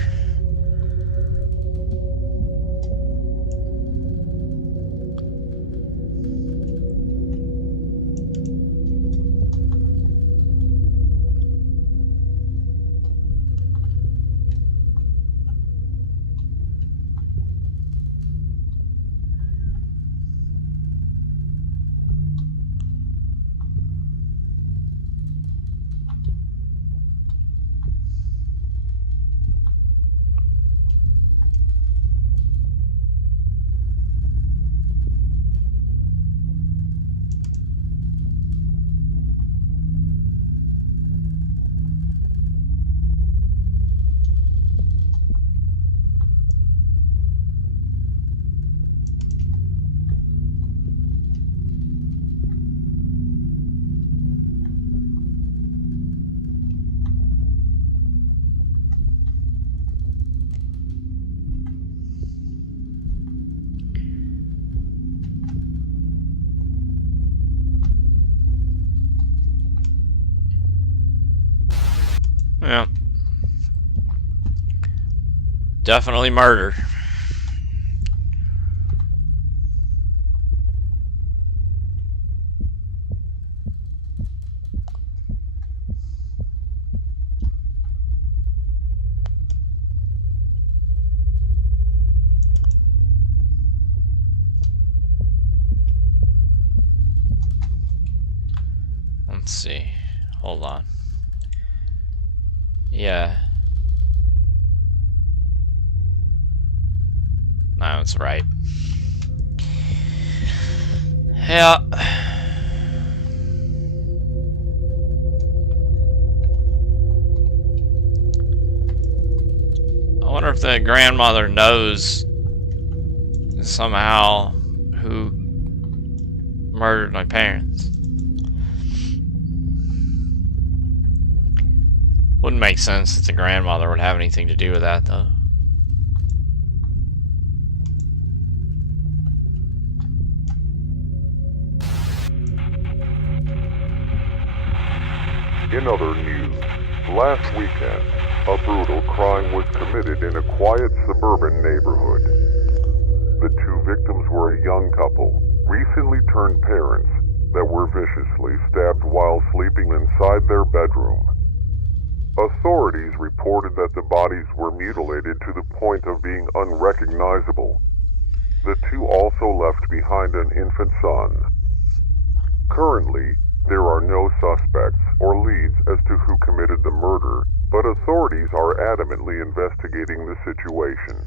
definitely murder. Let's see. Hold on. Yeah. No, that's right. Yeah. I wonder if the grandmother knows somehow who murdered my parents. Wouldn't make sense that the grandmother would have anything to do with that, though. In other news, last weekend, a brutal crime was committed in a quiet suburban neighborhood. The two victims were a young couple, recently turned parents, that were viciously stabbed while sleeping inside their bedroom. Authorities reported that the bodies were mutilated to the point of being unrecognizable. The two also left behind an infant son. Currently, there are no suspects or leads as to who committed the murder, but authorities are adamantly investigating the situation.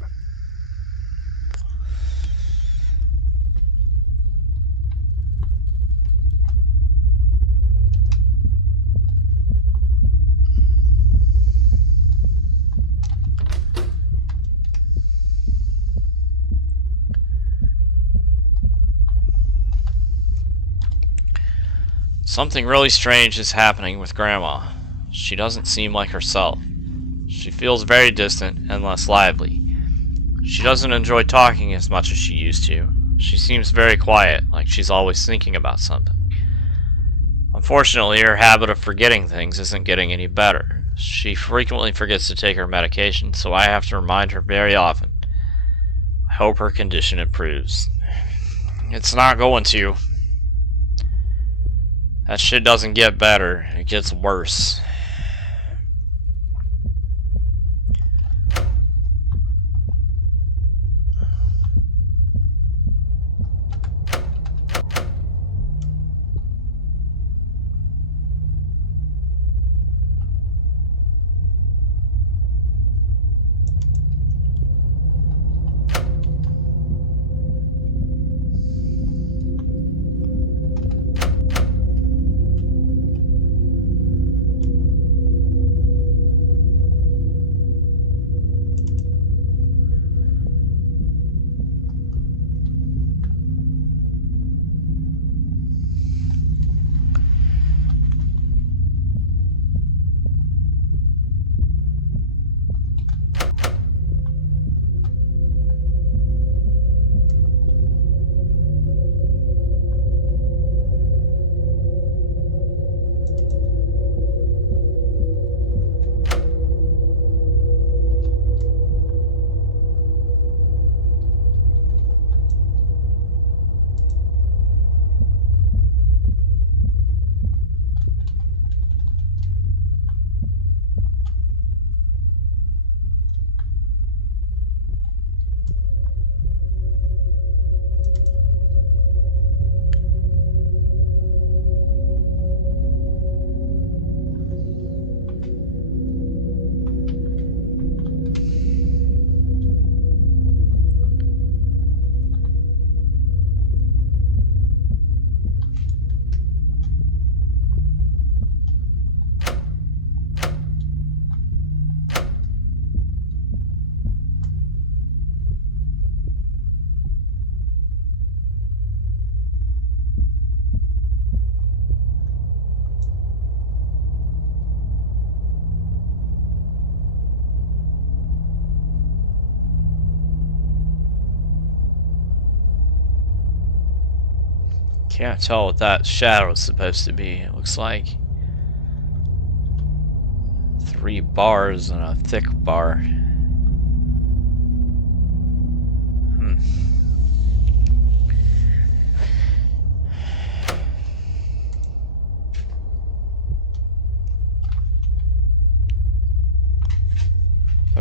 Something really strange is happening with Grandma. She doesn't seem like herself. She feels very distant and less lively. She doesn't enjoy talking as much as she used to. She seems very quiet, like she's always thinking about something. Unfortunately, her habit of forgetting things isn't getting any better. She frequently forgets to take her medication, so I have to remind her very often. I hope her condition improves. It's not going to. That shit doesn't get better, it gets worse. Can't tell what that shadow is supposed to be. It looks like 3 bars and a thick bar.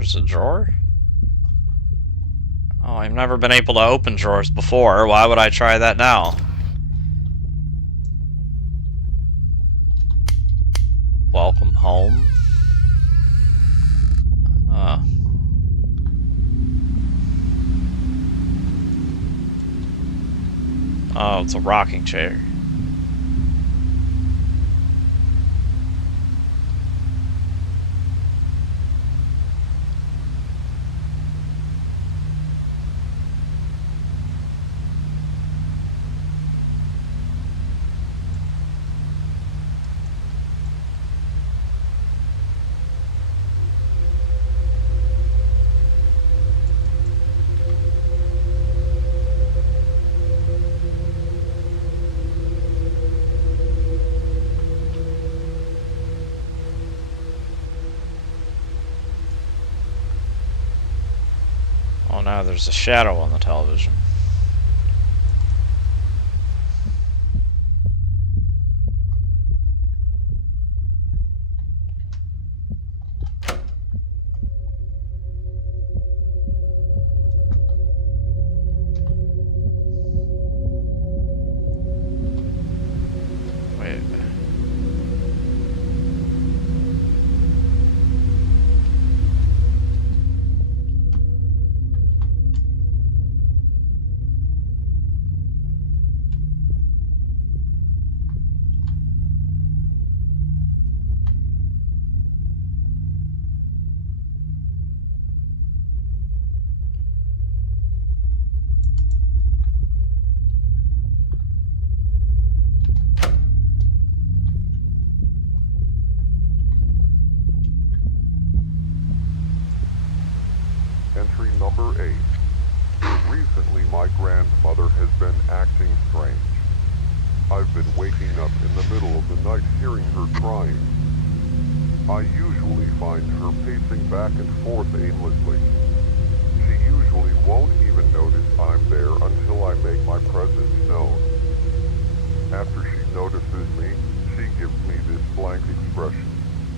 There's a drawer? Oh, I've never been able to open drawers before. Why would I try that now? Welcome home. Oh, it's a rocking chair. Oh, now there's a shadow on the television. Wait. Entry number 8. Recently, my grandmother has been acting strange. I've been waking up in the middle of the night hearing her crying. I usually find her pacing back and forth aimlessly. She usually won't even notice I'm there until I make my presence known. After she notices me, she gives me this blank expression,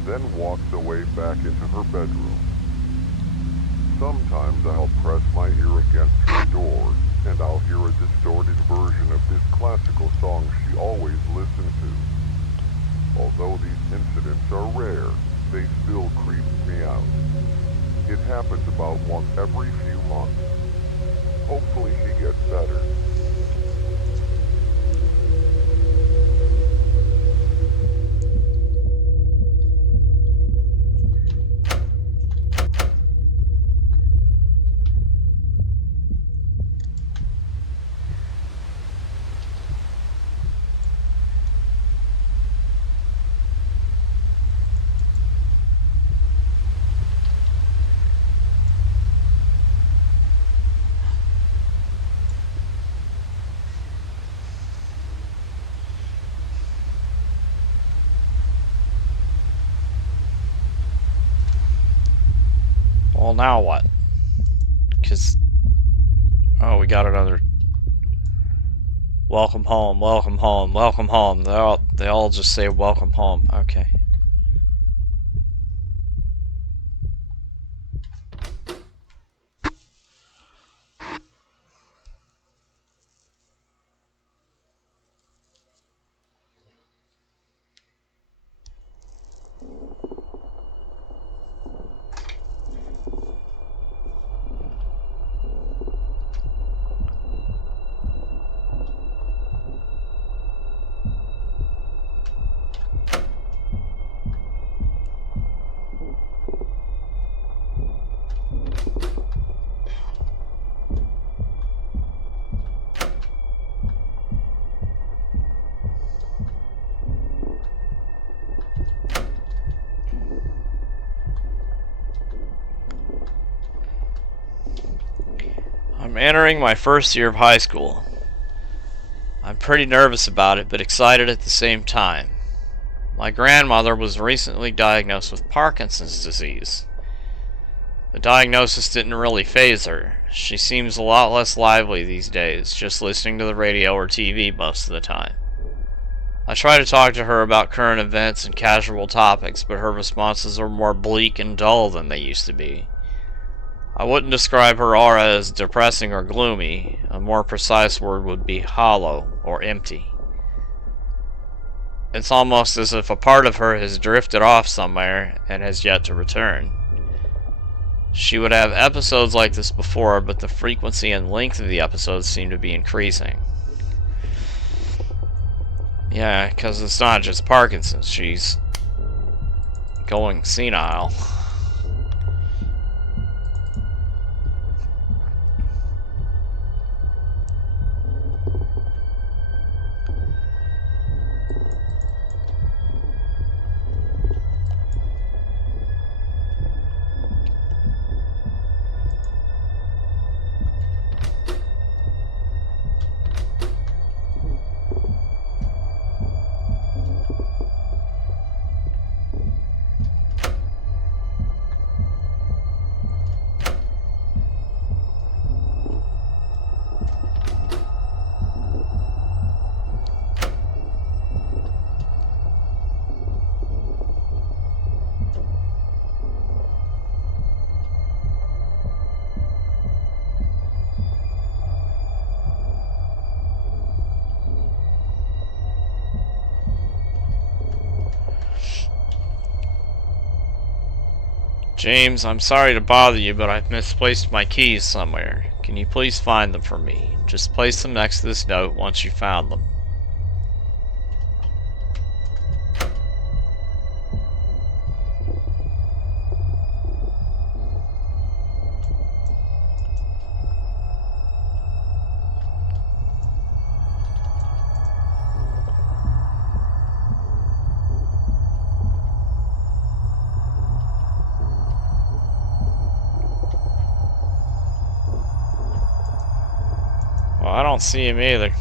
then walks away back into her bedroom. Sometimes I'll press my ear against her door, and I'll hear a distorted version of this classical song she always listened to. Although these incidents are rare, they still creep me out. It happens about once every few months. Hopefully she gets better. Well, now what? Because... Oh, we got another... Welcome home, welcome home, welcome home. They all just say welcome home. Okay. I'm entering my first year of high school. I'm pretty nervous about it, but excited at the same time. My grandmother was recently diagnosed with Parkinson's disease. The diagnosis didn't really faze her. She seems a lot less lively these days, just listening to the radio or TV most of the time. I try to talk to her about current events and casual topics, but her responses are more bleak and dull than they used to be. I wouldn't describe her aura as depressing or gloomy. A more precise word would be hollow or empty. It's almost as if a part of her has drifted off somewhere and has yet to return. She would have episodes like this before, but the frequency and length of the episodes seem to be increasing. Yeah, because it's not just Parkinson's, she's going senile. James, I'm sorry to bother you, but I've misplaced my keys somewhere. Can you please find them for me? Just place them next to this note once you found them. Well, I don't see him either.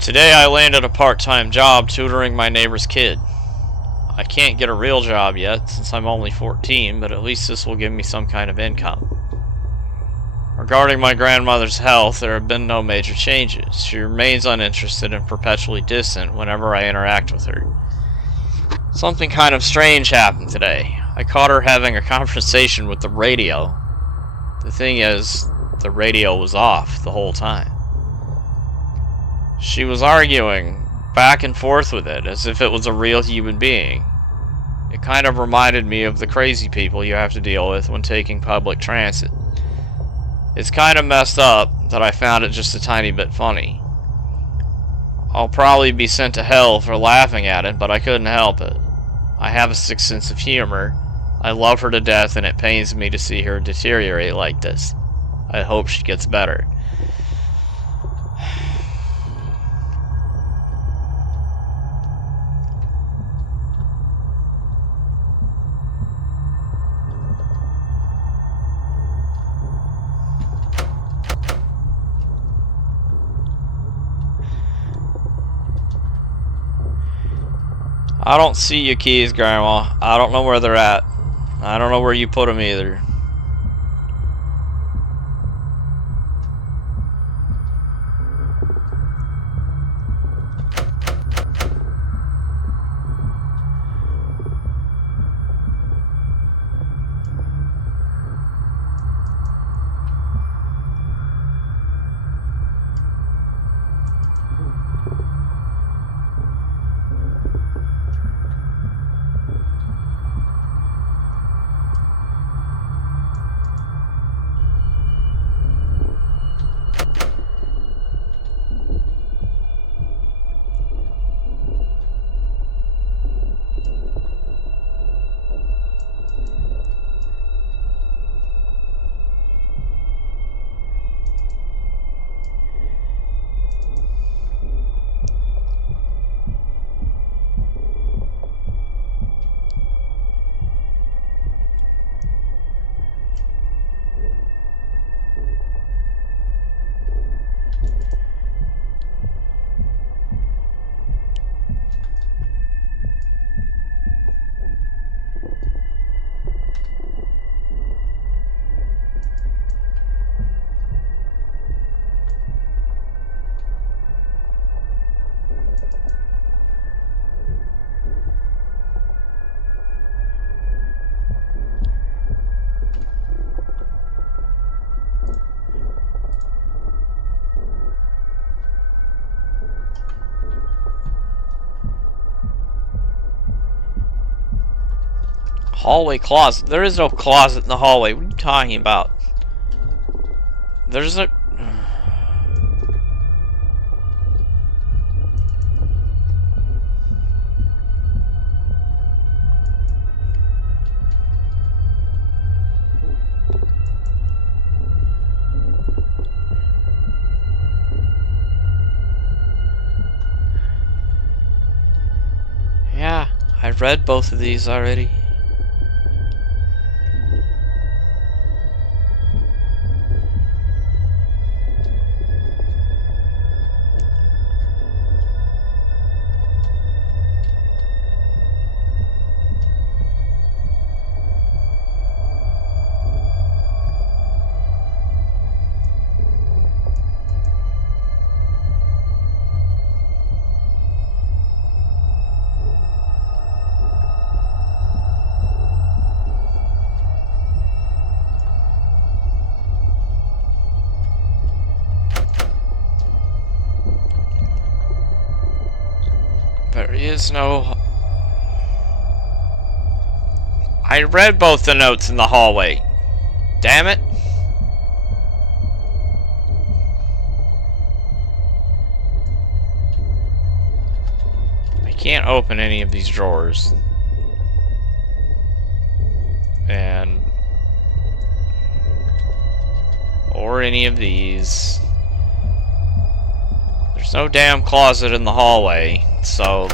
Today I landed a part-time job tutoring my neighbor's kid. I can't get a real job yet since I'm only 14, but at least this will give me some kind of income. Regarding my grandmother's health, there have been no major changes. She remains uninterested and perpetually distant whenever I interact with her. Something kind of strange happened today. I caught her having a conversation with the radio. The thing is, the radio was off the whole time. She was arguing back and forth with it as if it was a real human being. It kind of reminded me of the crazy people you have to deal with when taking public transit. It's kind of messed up that I found it just a tiny bit funny. I'll probably be sent to hell for laughing at it, but I couldn't help it. I have a sick sense of humor. I love her to death, and it pains me to see her deteriorate like this. I hope she gets better. I don't see your keys, Grandma. I don't know where they're at. I don't know where you put them either. Hallway closet. There is no closet in the hallway. What are you talking about? There's a... Yeah, I've read both of these already. There is no... I read both the notes in the hallway. Damn it. I can't open any of these drawers. And... or any of these. There's no damn closet in the hallway, so...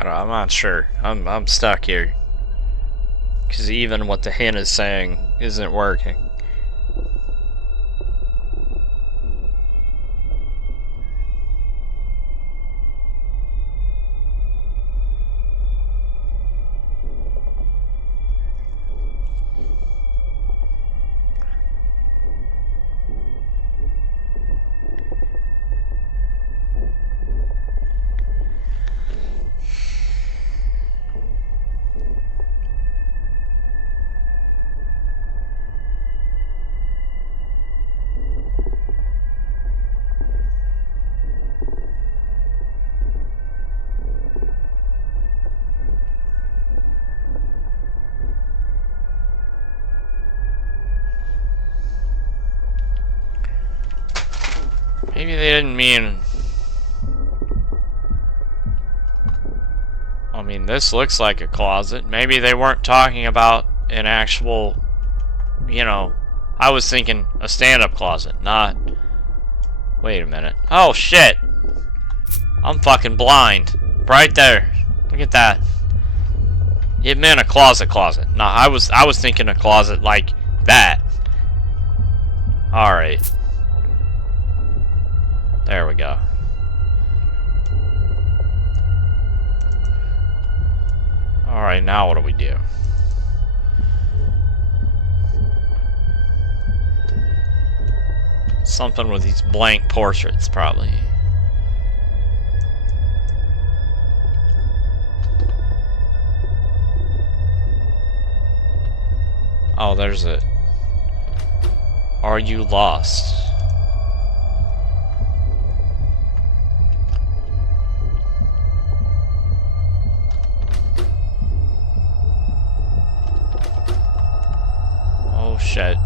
I'm not sure. I'm stuck here. Because even what the hint is saying isn't working. they didn't mean... I mean, this looks like a closet. Maybe they weren't talking about an actual, you know... I was thinking a stand-up closet, not... Wait a minute. Oh, shit! I'm fucking blind. Right there. Look at that. It meant a closet. No, I was thinking a closet like that. Alright. There we go. Alright, now what do we do? Something with these blank portraits, probably. Oh, there's it. Are you lost? Oh, shit.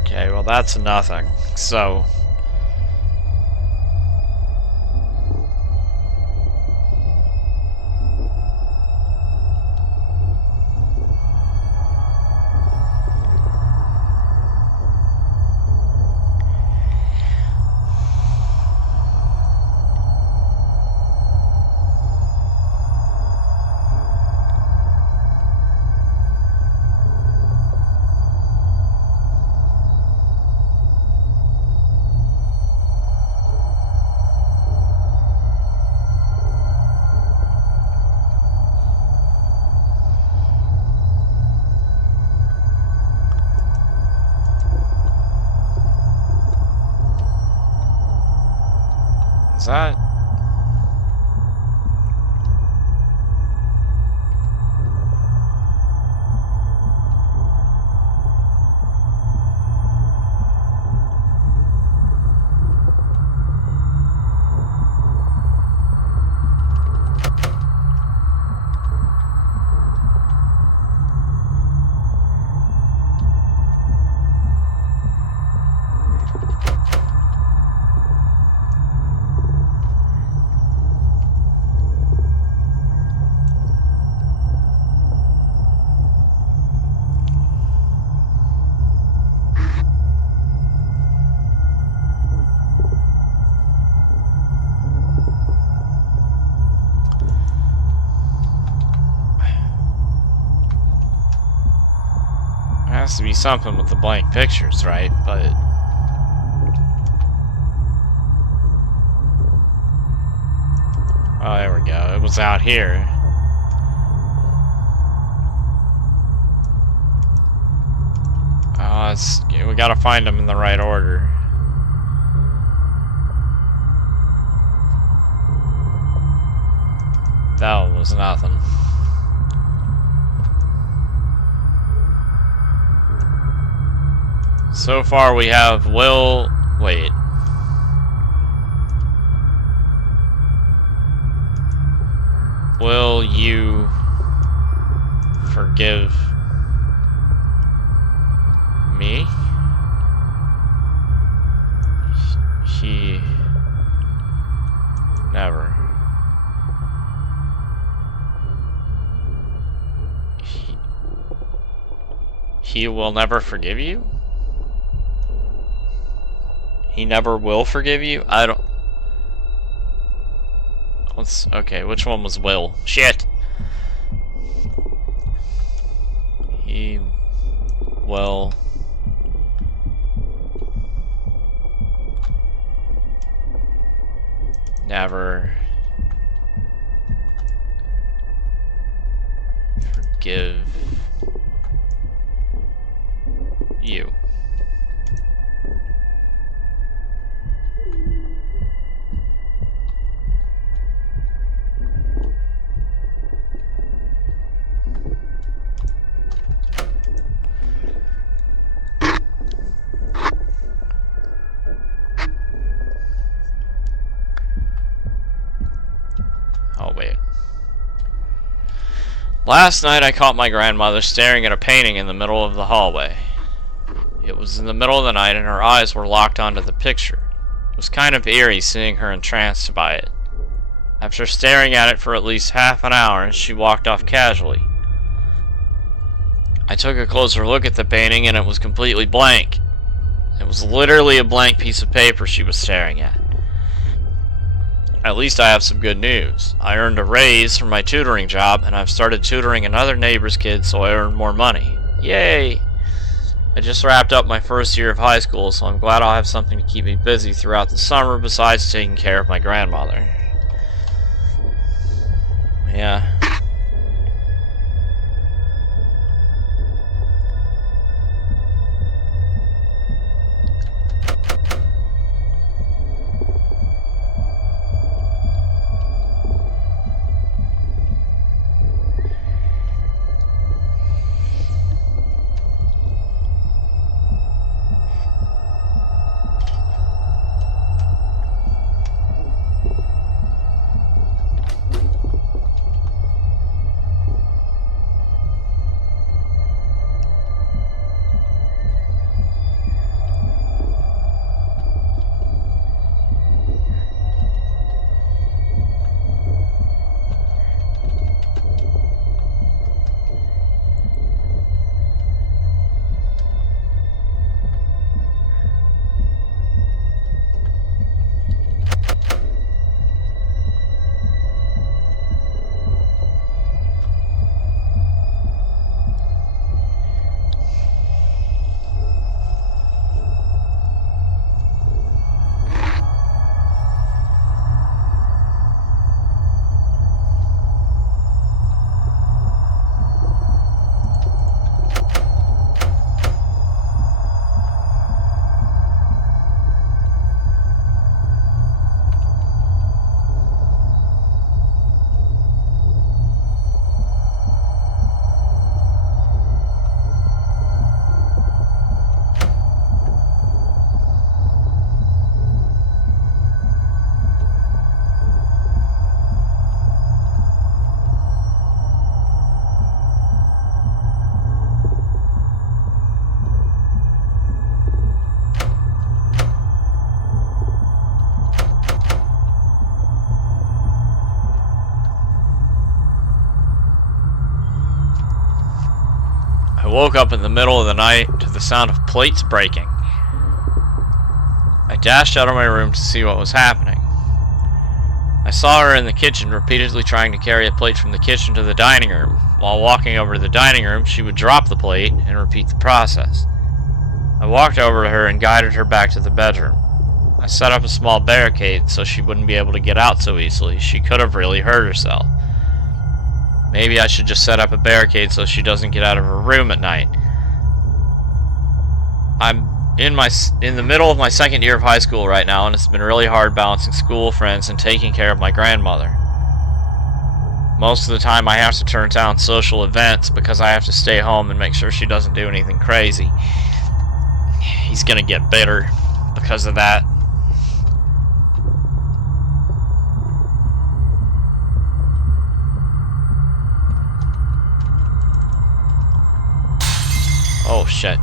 Okay, well that's nothing. So... Is that... has to be something with the blank pictures, right? But... Oh, there we go. It was out here. We gotta find them in the right order. That was nothing. So far we have Will... Wait. Will you forgive me? He never. He will never forgive you? He never will forgive you? I don't... Okay, which one was Will? Shit! He will... never... forgive... you. Last night I caught my grandmother staring at a painting in the middle of the hallway. It was in the middle of the night and her eyes were locked onto the picture. It was kind of eerie seeing her entranced by it. After staring at it for at least half an hour, she walked off casually. I took a closer look at the painting and it was completely blank. It was literally a blank piece of paper she was staring at. At least I have some good news. I earned a raise from my tutoring job and I've started tutoring another neighbor's kids, so I earned more money. Yay! I just wrapped up my first year of high school, so I'm glad I'll have something to keep me busy throughout the summer besides taking care of my grandmother. Yeah. I woke up in the middle of the night to the sound of plates breaking. I dashed out of my room to see what was happening. I saw her in the kitchen repeatedly trying to carry a plate from the kitchen to the dining room. While walking over to the dining room, she would drop the plate and repeat the process. I walked over to her and guided her back to the bedroom. I set up a small barricade so she wouldn't be able to get out so easily. She could have really hurt herself. Maybe I should just set up a barricade so she doesn't get out of her room at night. I'm in the middle of my second year of high school right now, and it's been really hard balancing school, friends, and taking care of my grandmother. Most of the time I have to turn down social events because I have to stay home and make sure she doesn't do anything crazy. He's gonna get bitter because of that. Oh shit.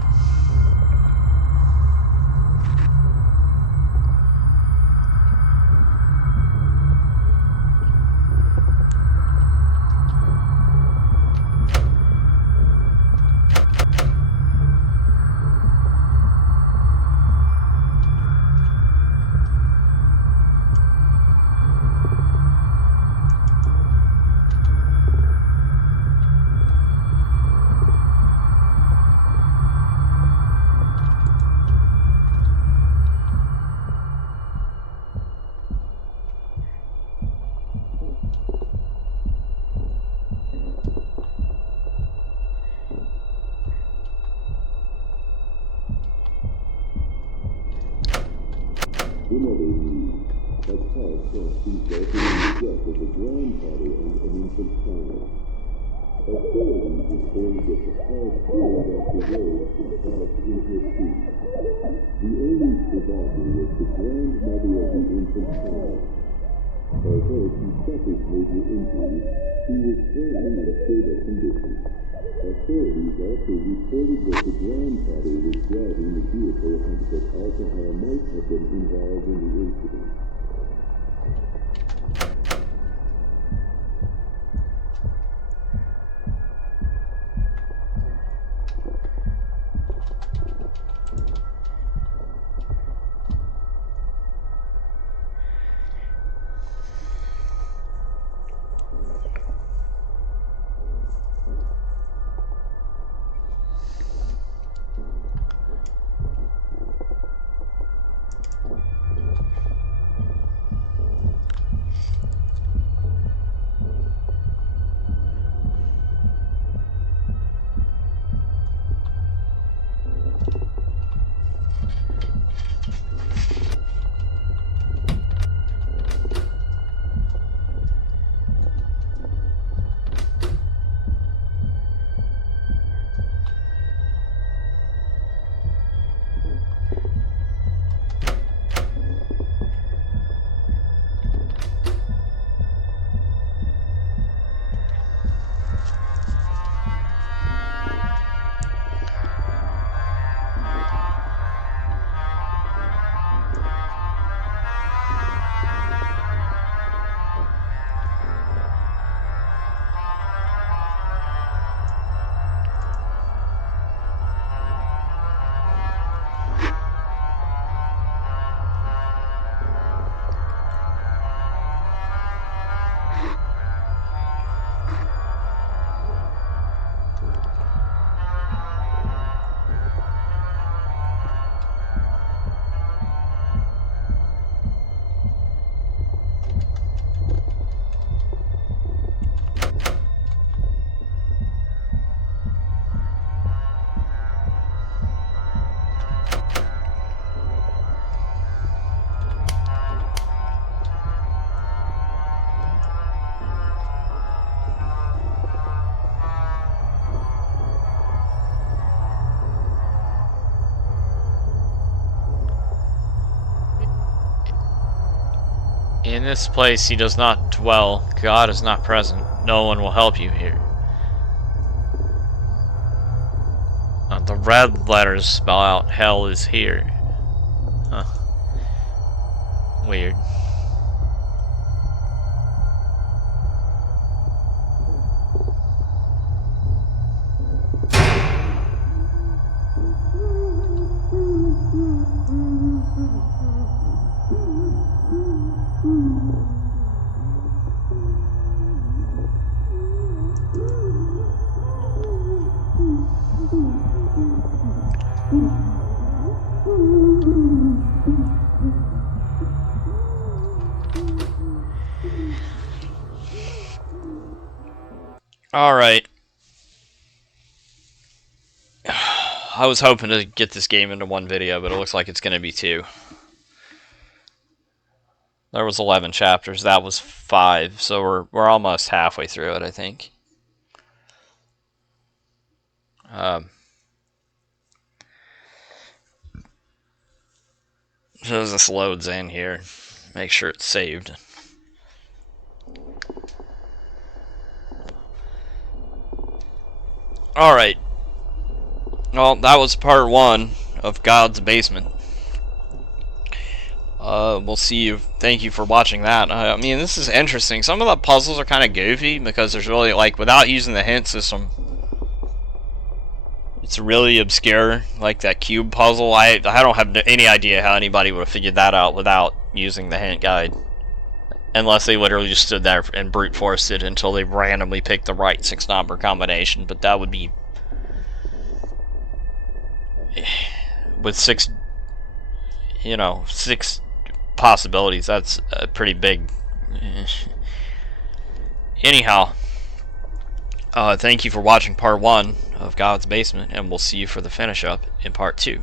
In other news, a car crash resulted in the death of a grandfather and an infant child. Authorities reported that the car slid off the road and crashed into a tree. The only survivor was the grandmother of the infant child. Although she suffered major injuries, He was currently in stable condition. Authorities also reported that the grandfather was driving the vehicle and that alcohol might have been involved in the incident. In this place he does not dwell. God is not present. No one will help you here. The red letters spell out hell is here. Huh. Weird. Alright. I was hoping to get this game into one video, but it looks like it's going to be 2. There was 11 chapters, that was 5, so we're almost halfway through it, I think. So as this loads in here, make sure it's saved. Alright. Well, that was part 1 of God's Basement. We'll see you. Thank you for watching that. I mean, this is interesting. Some of the puzzles are kind of goofy because there's really, like, without using the hint system, it's really obscure. Like that cube puzzle, I don't have any idea how anybody would have figured that out without using the hint guide. Unless they literally just stood there and brute forced it until they randomly picked the right 6-number combination. But that would be... with 6... you know, 6 possibilities, that's a pretty big... Anyhow, thank you for watching part 1 of God's Basement, and we'll see you for the finish up in part 2.